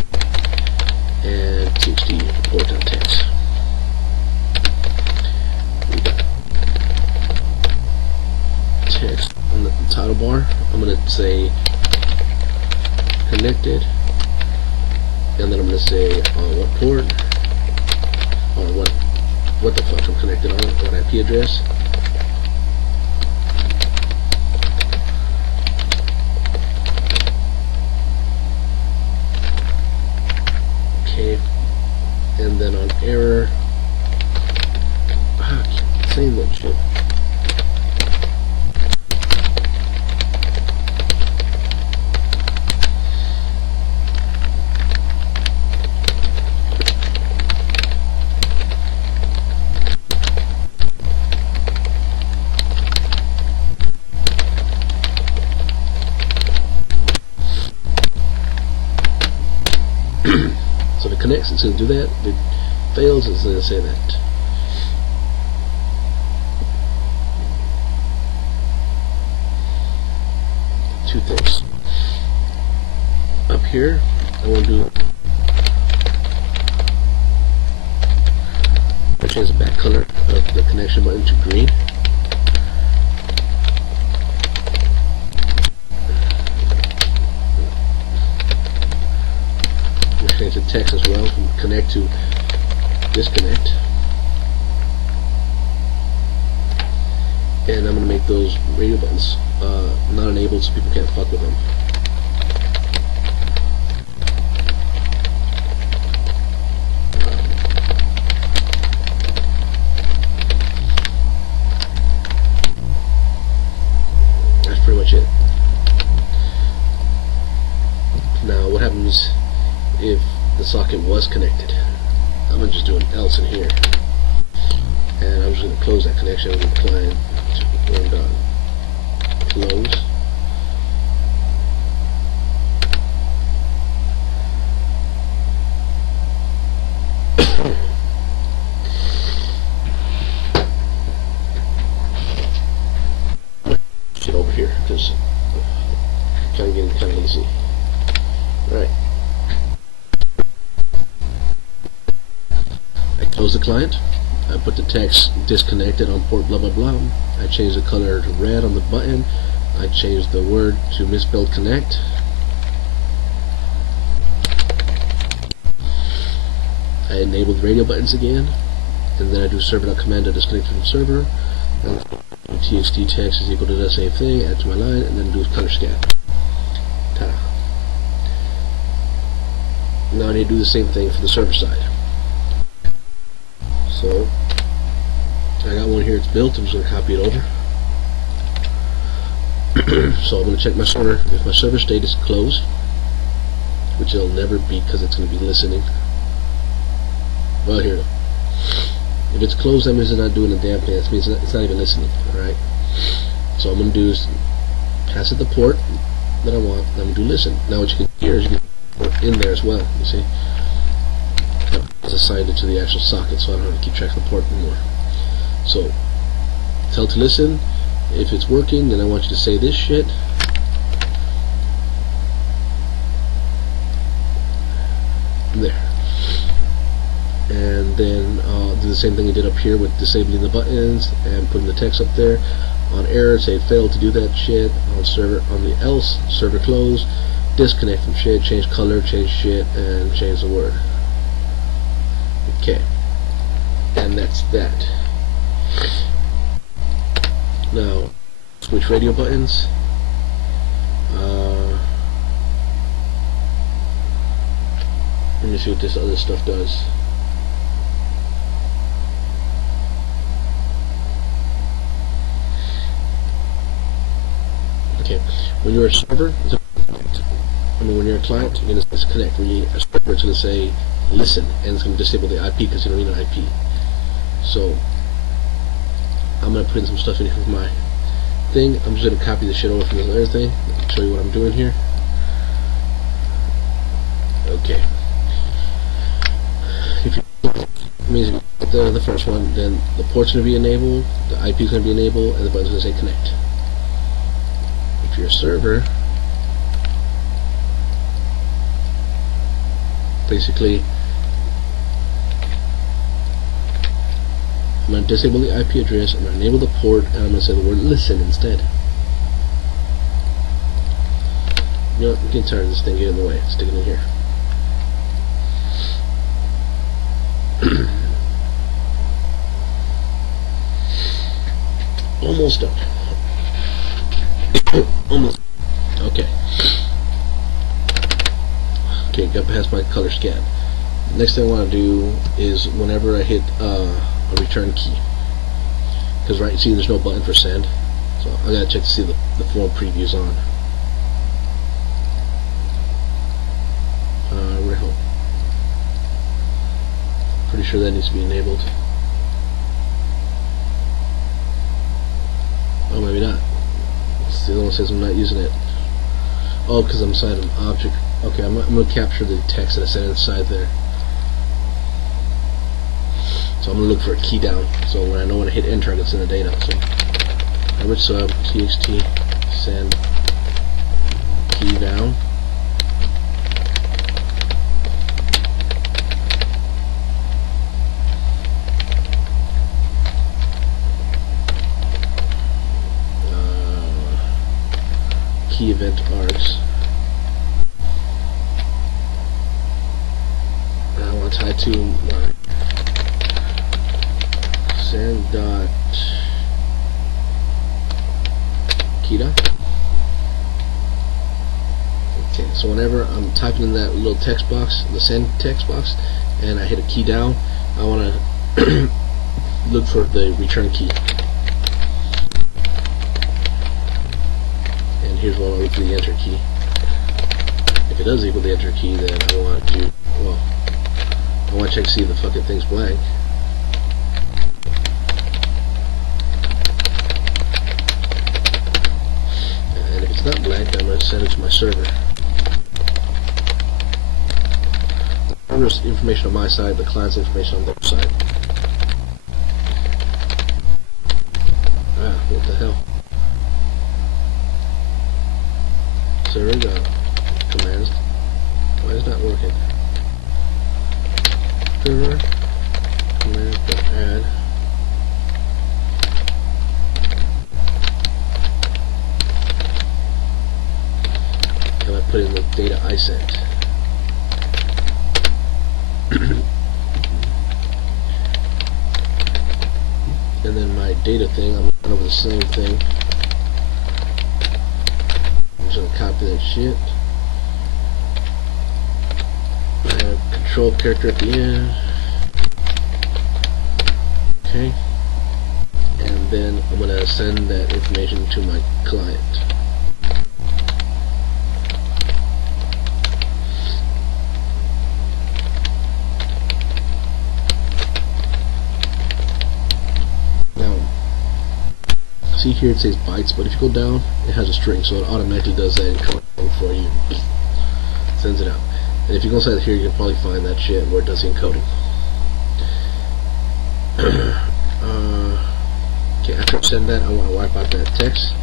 and TXT port.text. We got text on the title bar. I'm going to say connected, and then I'm going to say on what port, or what the fuck I'm connected on, what IP address. Okay, and then on error, I keep saying that shit. So if it connects, it's going to do that. If it fails, it's going to say that. Two things. Up here, I want to change the back color of the connection button to green. Change the text as well from connect to disconnect, and I'm going to make those radio buttons not enabled so people can't fuck with them. That's pretty much it. Now what happens if the socket was connected? I'm going to just do an else in here, and I'm just going to close that connection with the client close. Shit over here because I'm kind of getting kind of lazy. Alright. Close the client. I put the text disconnected on port blah blah blah. I change the color to red on the button. I change the word to misspelled connect. I enable the radio buttons again, and then I do server.command to disconnect from the server. And txt text is equal to the same thing, add to my line, and then do color scan. Ta-da. Now I need to do the same thing for the server side. So I got one here, it's built. I'm just going to copy it over. So I'm going to check my server. If my server state is closed, which it'll never be because it's going to be listening. Well, here. If it's closed, that means it's not doing a damn thing. That means it's not even listening. Alright. So what I'm going to do is pass it the port that I want. And I'm going to do listen. Now what you can hear is you can put in there as well. You see? It's assigned it to the actual socket, so I don't have to keep track of the port anymore. So tell to listen. If it's working, then I want you to say this shit. There. And then do the same thing I did up here with disabling the buttons and putting the text up there. On error, say it failed to do that shit. On server, on the else, server close, disconnect from shit, change color, change shit, and change the word. Okay. And and that's that. Now, switch radio buttons. Let me see what this other stuff does. Okay, when you're a server, it's a connect. When you're a client, you're going to say connect. When you're a server, it's going to say listen, and it's going to disable the IP because you don't need an IP. So, I'm going to put in some stuff in here for my thing. I'm just going to copy the shit over from this other thing, show you what I'm doing here. Okay. If you the first one, then the port's going to be enabled, the IP is going to be enabled, and the button's going to say connect. If you're a server, basically, I'm going to disable the IP address, I'm going to enable the port, and I'm going to say the word listen instead. You know what, I'm getting tired of this thing getting in the way. Stick it in here. Almost done. Almost. Okay. Okay, got past my color scan. Next thing I want to do is whenever I hit a return key, because right, you see there's no button for send, so I gotta check to see the form preview's on. Where the hell? Pretty sure that needs to be enabled. Oh, maybe not. The other one says I'm not using it. Oh, because I'm inside an object. Okay, I'm going to capture the text that I sent inside there. So I'm going to look for a key down. So when I know when I hit enter, I can send the data. So average sub txt send key down. Key event args. I want to tie to my send dot keyda. Okay, so whenever I'm typing in that little text box, the send text box, and I hit a key down, I want to look for the return key. Here's what I look for the enter key. If it does equal the enter key, then I want to, well, I want to check to see if the fucking thing's blank. And if it's not blank, I'm going to send it to my server. The server's information on my side, the client's information on their side. Ah, what the hell? Server commands. Why is that working? Server commands.add. Can I put in the data I sent? And then my data thing, I'm going to run over the same thing. I'm gonna copy that shit. Control character at the end. Okay. And then I'm gonna send that information to my client. See here it says bytes, but if you go down, it has a string, so it automatically does that encoding for you. Sends it out. And if you go inside here, you can probably find that shit where it does the encoding. Okay, after I send that, I want to wipe out that text.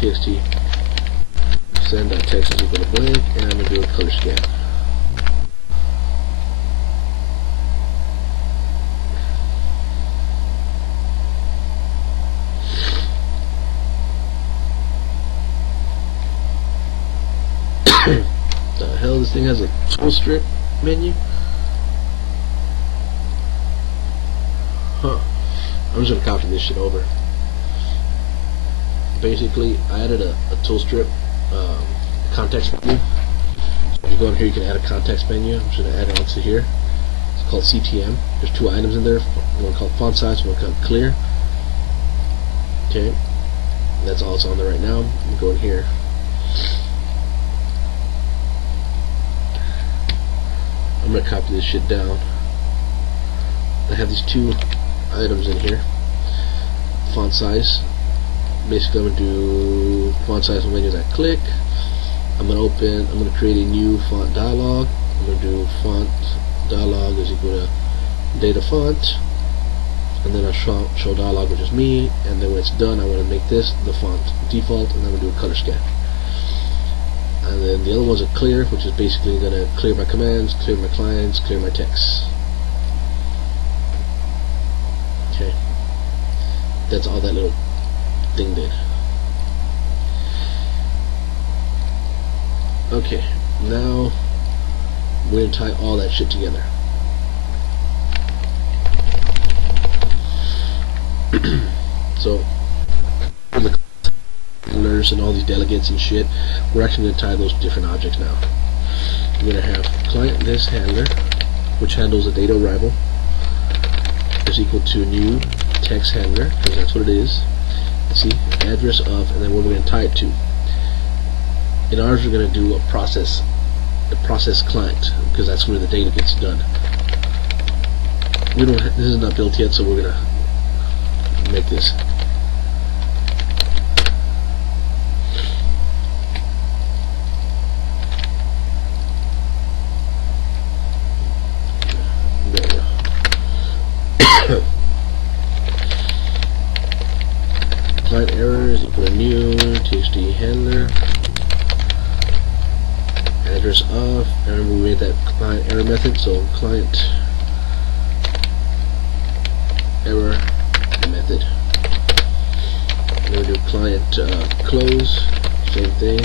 TXT send that text is equal to blank, and I'm going to do a color scan. The hell, this thing has a tool strip menu. I'm just gonna copy this shit over. Basically, I added a tool strip context menu. So if you go in here, you can add a context menu. I'm just gonna add it onto here. It's called CTM. There's two items in there. One called font size, one called clear. Okay, that's all it's on there right now. I'm gonna go in here. I'm gonna copy this shit down. I have these two items in here. Font size. Basically, I'm gonna do font size when I click. I'm gonna create a new font dialog. I'm gonna do font dialog is equal to data font, and then I'll show dialog, which is me. And then when it's done, I want to make this the font default, and I'm gonna do a color scan. And then the other one's a clear, which is basically gonna clear my commands, clear my clients, clear my text. Okay, that's all that little thing did. Okay, now we're gonna tie all that shit together. So for the handlers and all these delegates and shit, we're actually gonna tie those different objects now. We're gonna have client this handler, which handles the data arrival, is equal to new text handler, because that's what it is. See, address of, and then what we're going to tie it to. In ours, we're going to do the process client, because that's where the data gets done. This is not built yet, so we're going to make this. There we go. Client error is equal to new txt handler address of. Remember we made that client error method, so client error method. And then we do client close, same thing.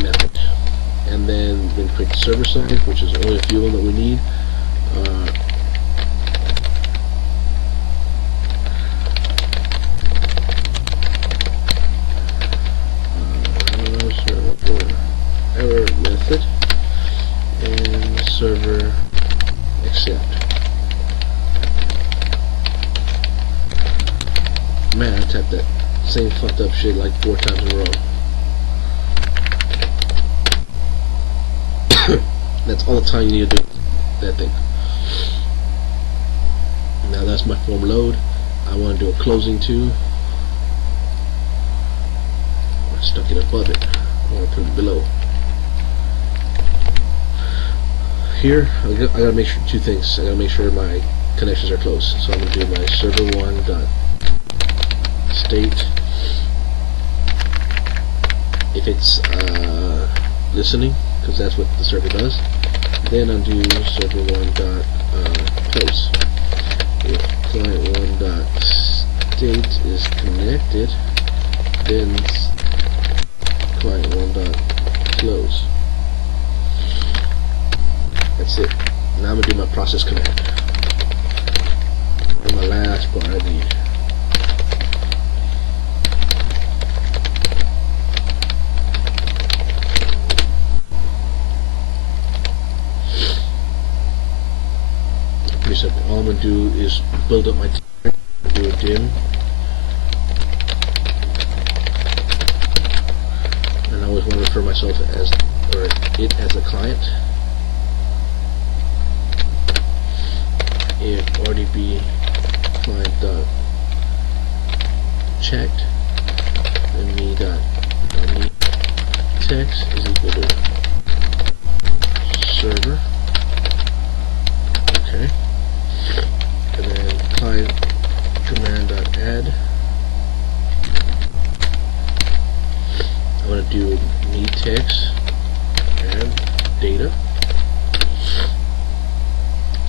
Method. And then we can create the server side, which is only a few of them that we need. Server error method and server accept. Man, I typed that same fucked up shit like 4 times in a row. That's all the time you need to do that thing. Now that's my form load. I want to do a closing too. I stuck it above it. I want to put it below. Here, I gotta make sure two things. I gotta make sure my connections are close. So I'm gonna do my server1 dot state. If it's listening, because that's what the server does. Then I'll do server1 dot close. If client1 dot state is connected, then client1 dot close. That's it. Now I'm gonna do my process command. And my last part I need. Pretty simple. All I'm gonna do is build up my tag, do a dim, and I always want to refer myself as, or it as a client. If RDB client dot checked, then me dot dummy text is equal to server. Okay, and then client command dot add. I'm gonna do me text and data,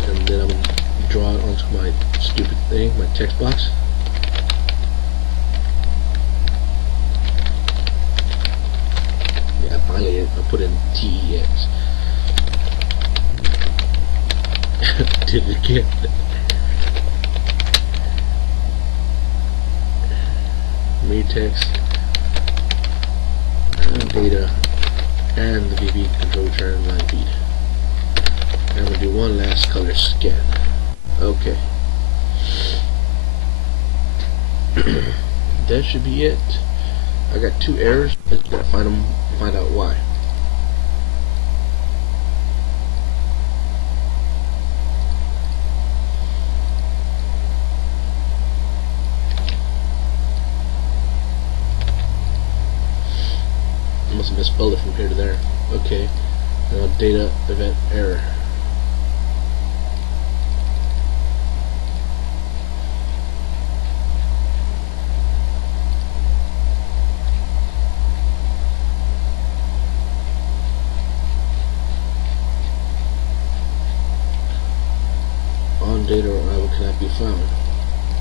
and then I'm gonna draw it onto my stupid thing, my text box. Yeah, finally I put in TEX. Did it again. Read text and data and the VB control return line feed. And we'll do one last color scan. Okay. That should be it. I got 2 errors. I just gotta find out why. I must have misspelled it from here to there. Okay. Now data event error. On data arrival cannot be found.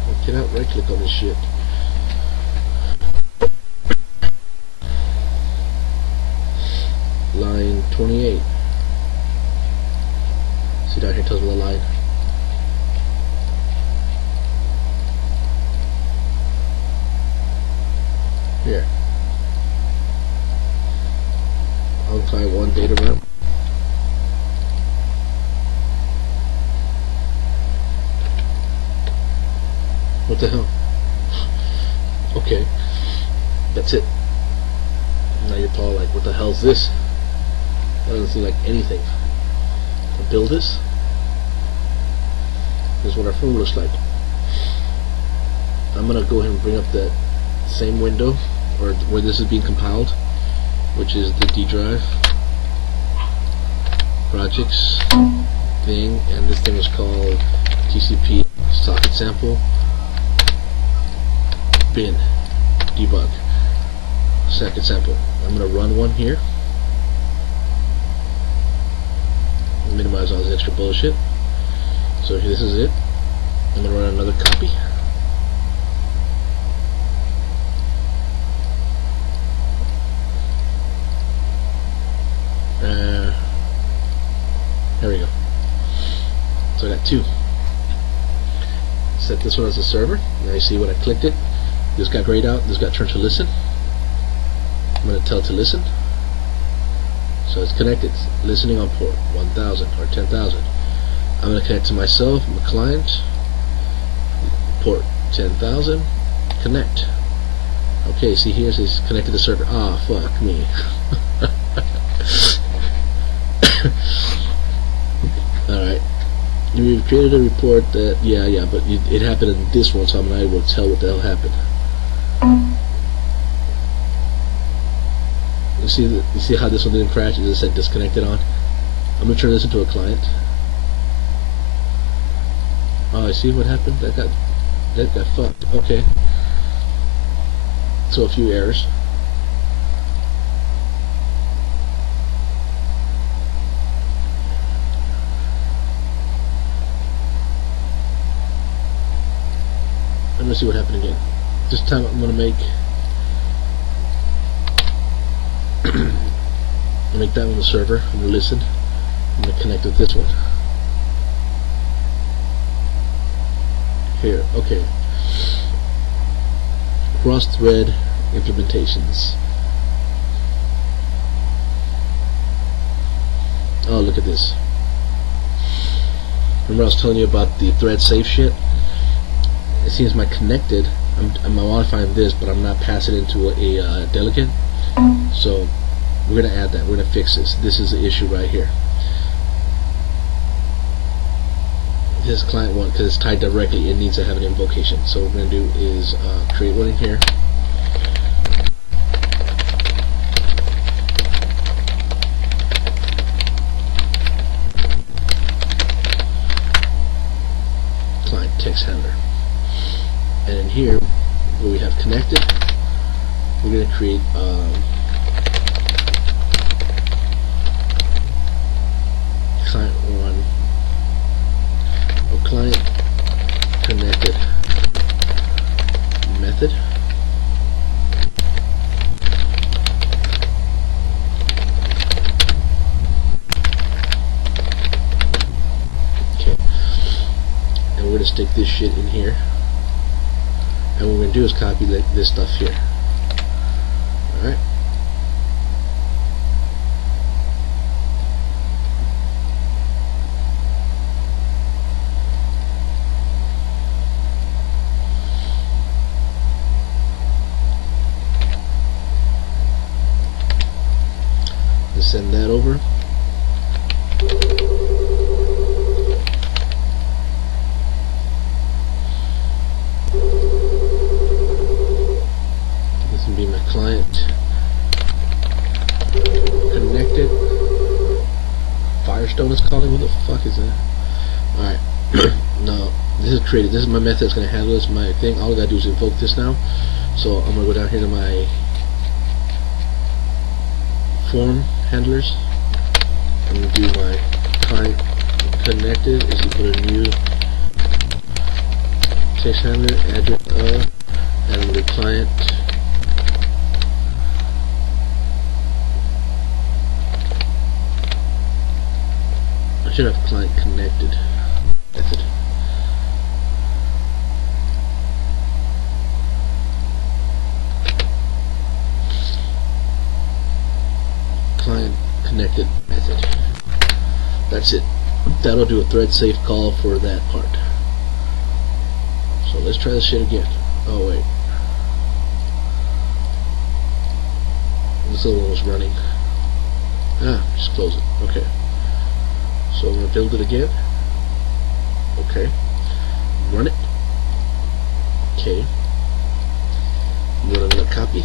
I cannot right click on this shit. Line 28. See down here, tells me the line. Here. On client 1 data rep. What the hell? Okay. That's it. Now you're probably like, what the hell is this? That doesn't seem like anything. To build this? This is what our phone looks like. I'm gonna go ahead and bring up that same window or where this is being compiled, which is the D drive projects thing, and this thing is called TCP socket sample bin debug socket sample. I'm gonna run one here. Minimize all this extra bullshit. So this is it. I'm gonna run another copy. There we go. So I got 2. Set this one as a server. Now you see when I clicked it, this got grayed out, this got turned to listen. I'm going to tell it to listen. So it's connected. It's listening on port 1000 or 10,000. I'm going to connect to myself, my client, port 10,000, connect. Okay, see here it says connected to server. Ah, fuck me. Alright. We've created a report that, yeah, but it happened in this one, so I'm not able to tell what the hell happened. You see how this one didn't crash? It just said disconnected on. I'm gonna turn this into a client. Oh, I see what happened. That got fucked. Okay. So a few errors. I'm gonna see what happened again. This time I'm gonna make that one the server. I'm gonna listen. I'm gonna connect with this one. Here, okay. Cross-thread implementations. Oh, look at this. Remember I was telling you about the thread safe shit? It seems my connected, I'm modifying this, but I'm not passing it into a delegate. So we're going to add that. We're going to fix this. This is the issue right here. This client one, because it's tied directly, it needs to have an invocation. So what we're going to do is create one in here. Client text handler. And in here, where we have connected, we're going to create client one or client connected method. stick this shit in here, and what we're gonna do is copy this stuff here. Alright. Let's send that over. This will be my client connected. Firestone is calling. What the fuck is that? Alright. Now, this is created. This is my method that's going to handle this. My thing. All I gotta do is invoke this now. So I'm going to go down here to my form handlers. I'm going to do my client connected. Is to put a new text handler, address of, and the client I should have client connected method. Client connected method. That's it. That'll do a thread safe call for that part. So let's try this shit again. Oh wait. This other one was running. Just close it. Okay. So I'm going to build it again. Okay. Run it. Okay. Run another copy.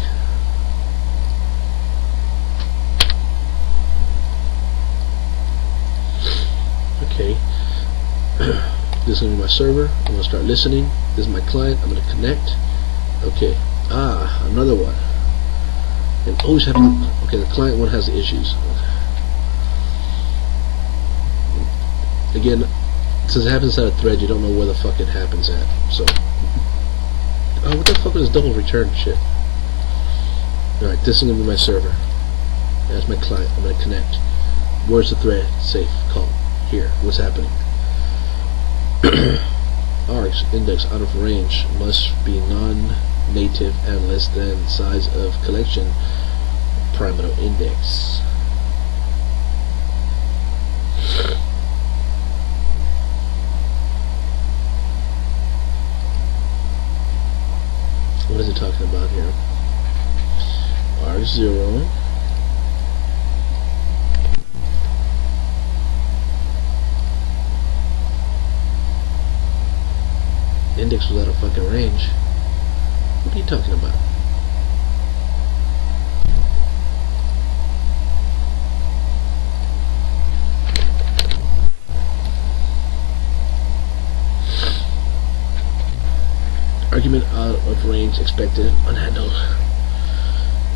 Okay. This is going to be my server. I'm going to start listening. This is my client. I'm going to connect. Okay. Another one. And always have to, okay, the client one has the issues. Again, since it happens inside a thread, you don't know where the fuck it happens at. So, what the fuck is this double return shit? Alright, this is going to be my server. That's my client. I'm going to connect. Where's the thread? Safe. Call. Here. What's happening? Args index out of range must be non-native and less than size of collection parameter index. What is it talking about here? R0 index was out of fucking range. What are you talking about? Argument out of range expected unhandled.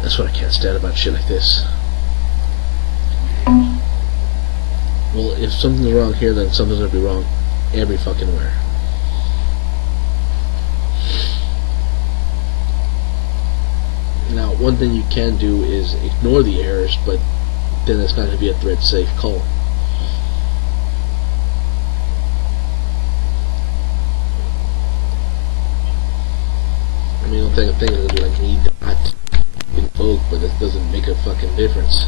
That's what I can't stand about shit like this. Well, if something's wrong here, then something's gonna be wrong every fucking where. Now, one thing you can do is ignore the errors, but then it's not going to be a thread safe call. I mean, the thing is going to be like need dot invoke, but it doesn't make a fucking difference.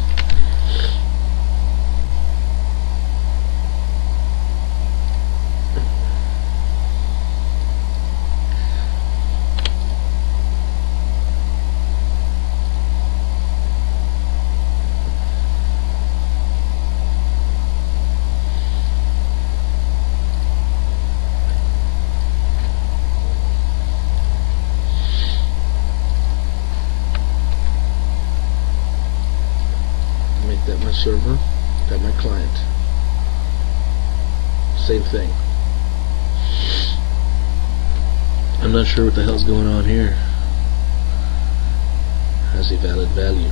That my server, that my client. Same thing. I'm not sure what the hell's going on here. Has a valid value.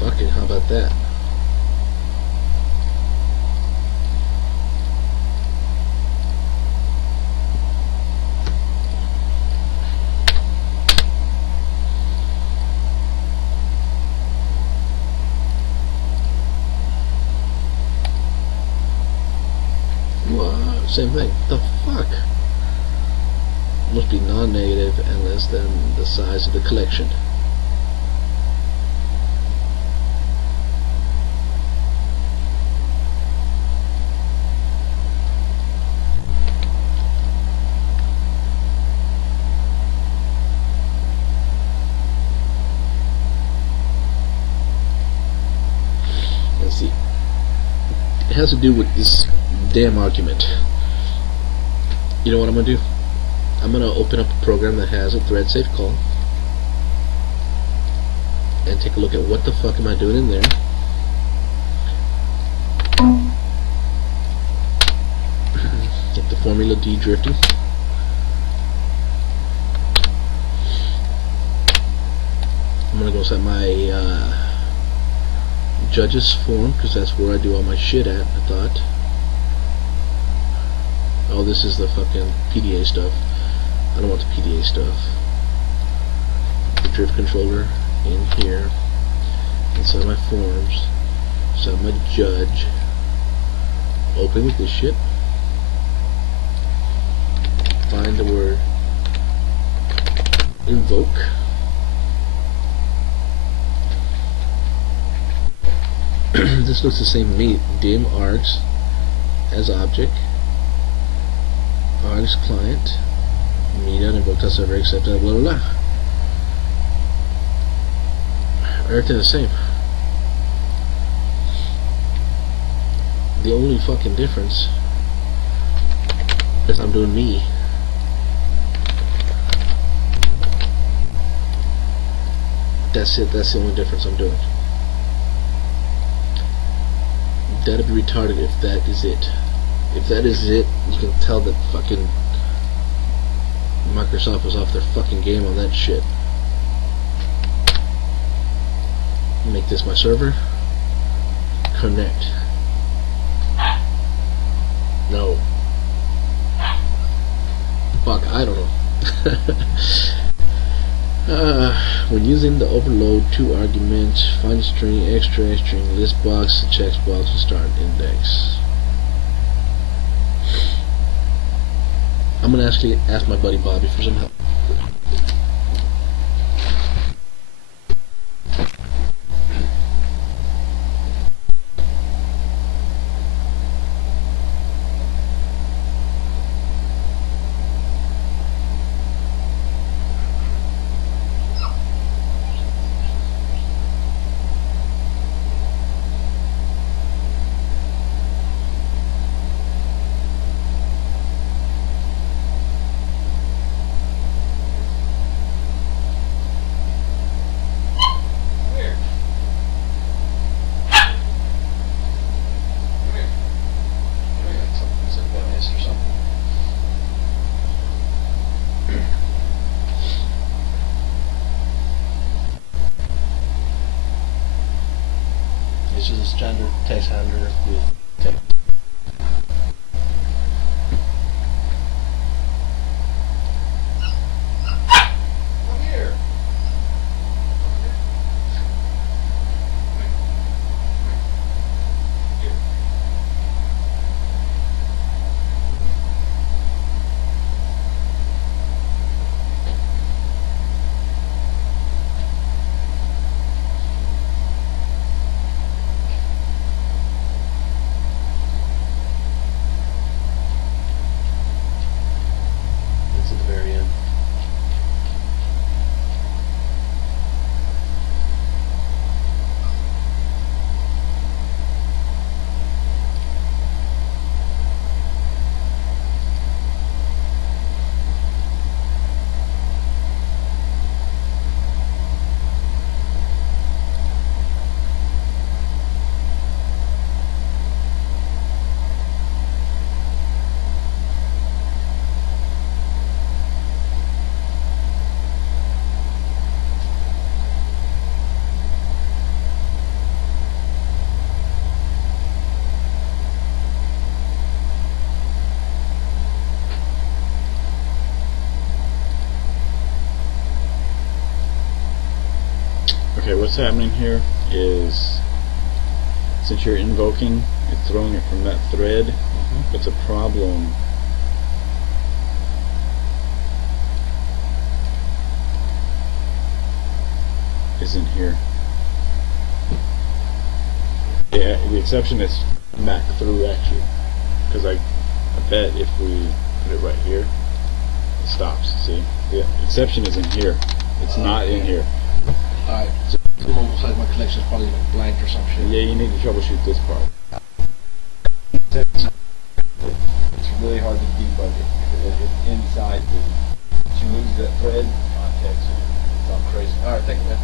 Fuck it, how about that? Same thing. The fuck? Must be non-negative and less than the size of the collection. Let's see. It has to do with this damn argument. You know what I'm gonna do? I'm gonna open up a program that has a thread safe call and take a look at what the fuck am I doing in there. Get the formula D drifting. I'm gonna go set my judges form, because that's where I do all my shit at, I thought. Oh, this is the fucking PDA stuff. I don't want the PDA stuff. The drift controller in here. Inside my forms. Inside my judge. Open with this shit. Find the word invoke. This looks the same to me. Dim args as object. Args client. Media and invoke test server accepted. Blah blah blah. Everything the same. The only fucking difference is I'm doing me. That's it. That's the only difference I'm doing. That'd be retarded if that is it. If that is it, you can tell that fucking Microsoft was off their fucking game on that shit. Make this my server. Connect. No. Fuck, I don't know. When using the overload 2 arguments, find string, extra string, list box, check box, and start index. I'm gonna actually ask my buddy Bobby for some help. This is a standard text handler with text. Come here. It's at the very end. Okay, what's happening here is since you're invoking, it's throwing it from that thread. But the problem is in here. Yeah, the exception is back through actually, because I bet if we put it right here, it stops. See, the exception is in here. It's not in here. Alright, so it looks like my collection is probably like blank or some shit. Yeah, you need to troubleshoot this part. It's really hard to debug it because it's inside the. She moves that thread context. It's all crazy. Alright, thank you, man.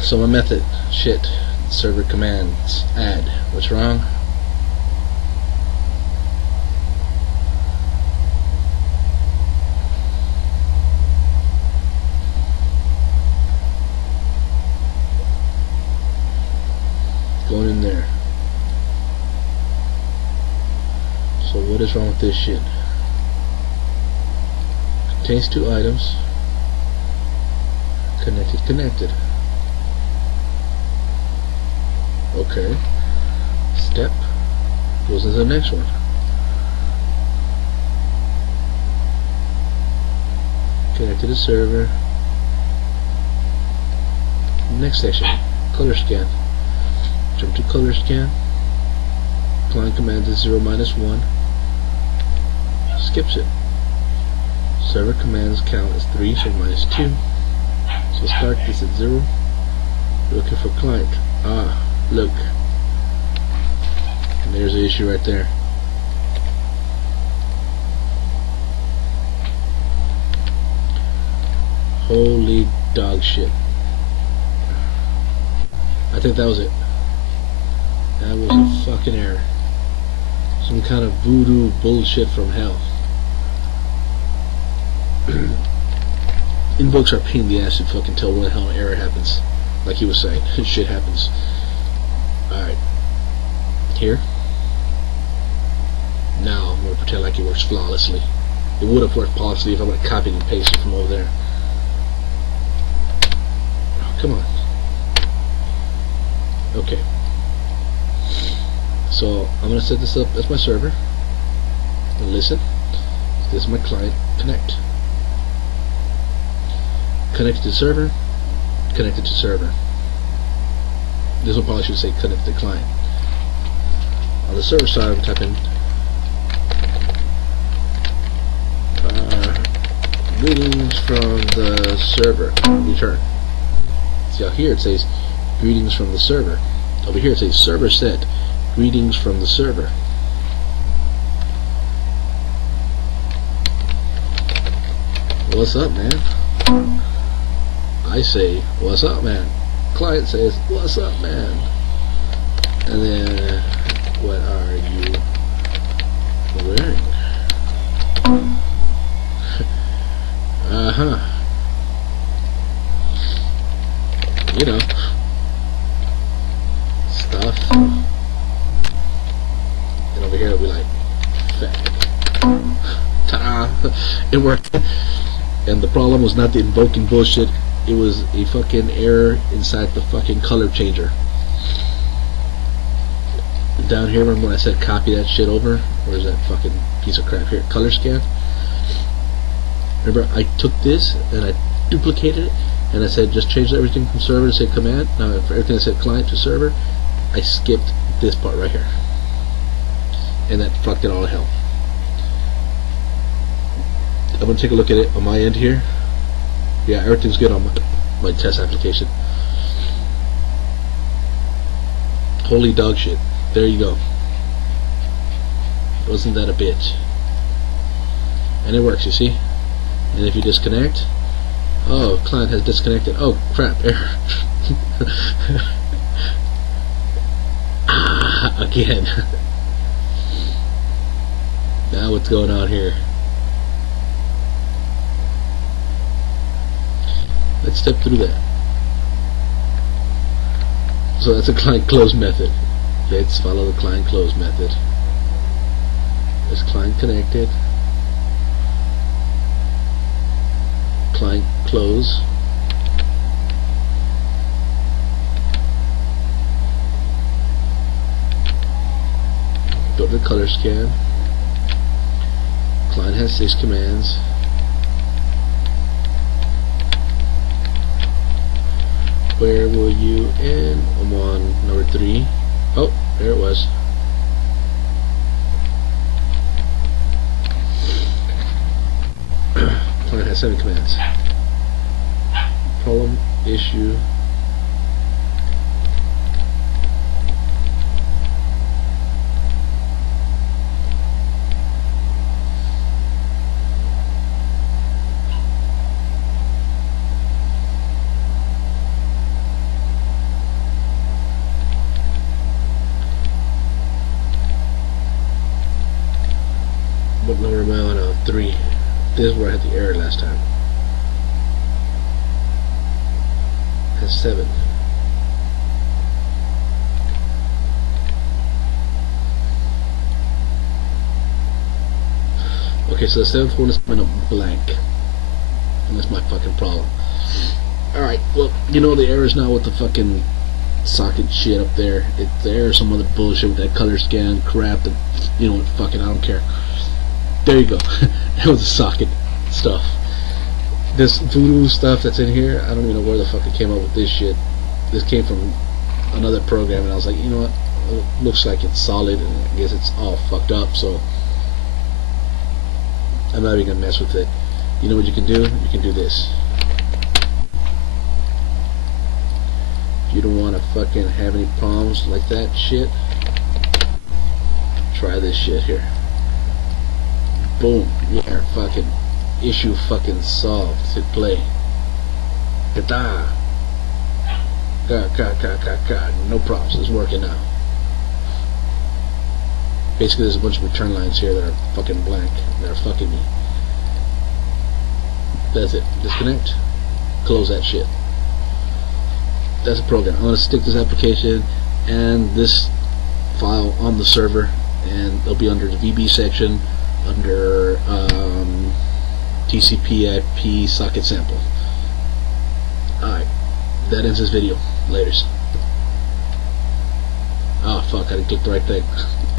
So my method, shit, server commands, add. What's wrong? Going in there. So what is wrong with this shit? Contains 2 items. Connected. Okay. Step goes into the next one. Connected to server. Next section, color scan. Jump to color scan. Client command is 0 minus 1. Skips it. Server commands count as 3, so minus 2. So start this at 0. Looking for client. Look. And there's the issue right there. Holy dog shit. I think that was it. That was a fucking error. Some kind of voodoo bullshit from hell. Invokes are a pain in the ass to fucking tell when the hell an error happens. Like he was saying, shit happens. Alright. Here. Now I'm going to pretend like it works flawlessly. It would have worked flawlessly if I would have copied and pasted from over there. Oh, come on. Okay. So I'm going to set this up as my server. And listen. This is my client. Connect. Connected to server. Connected to server. This one probably should say connect to client. On the server side, I'm typing greetings from the server. Return. See out here it says greetings from the server. Over here it says server set greetings from the server. What's up, man? I say, what's up, man? Client says, what's up, man? And then, what are you wearing? You know, stuff. And over here it'll be like, fag. Ta-da! It worked. And the problem was not the invoking bullshit. It was a fucking error inside the fucking color changer. Down here, remember when I said copy that shit over? Where's that fucking piece of crap here? Color scan. Remember, I took this and I duplicated it and I said just change everything from server to say command. Now for everything I said client to server, I skipped this part right here. And that fucked it all to hell. I'm gonna take a look at it on my end here. Yeah, everything's good on my test application. Holy dog shit. There you go. Wasn't that a bitch? And it works, you see? And if you disconnect, oh, client has disconnected. Oh, crap, error. Again. Now what's going on here? Let's step through that. So that's a client close method. Let's follow the client close method. Is client connected? Client close. Go to the color scan. Client has 6 commands. Where will you end? I'm on number 3. Oh, there it was. Client has 7 commands. Problem, issue. What number am I on? 3. This is where I had the error last time. Has 7. Okay, so the 7th one is coming up blank. And that's my fucking problem. Alright, well, you know the error is not with the fucking socket shit up there. It's there or some other bullshit with that color scan crap that, you know what, fuck it, I don't care. There you go. That was the socket stuff. This voodoo stuff that's in here, I don't even know where the fuck it came up with this shit. This came from another program, and I was like, you know what? It looks like it's solid, and I guess it's all fucked up, so I'm not even gonna mess with it. You know what you can do? You can do this. If you don't want to fucking have any problems like that shit, try this shit here. Boom, yeah, fucking issue fucking solved. Hit play. Gata. No problems. It's working now. Basically, there's a bunch of return lines here that are fucking blank. That are fucking me. That's it. Disconnect. Close that shit. That's a program. I'm gonna stick this application and this file on the server, and they'll be under the VB section, under TCPIP socket sample. Alright, that ends this video. Laters. Oh fuck, I didn't click the right thing.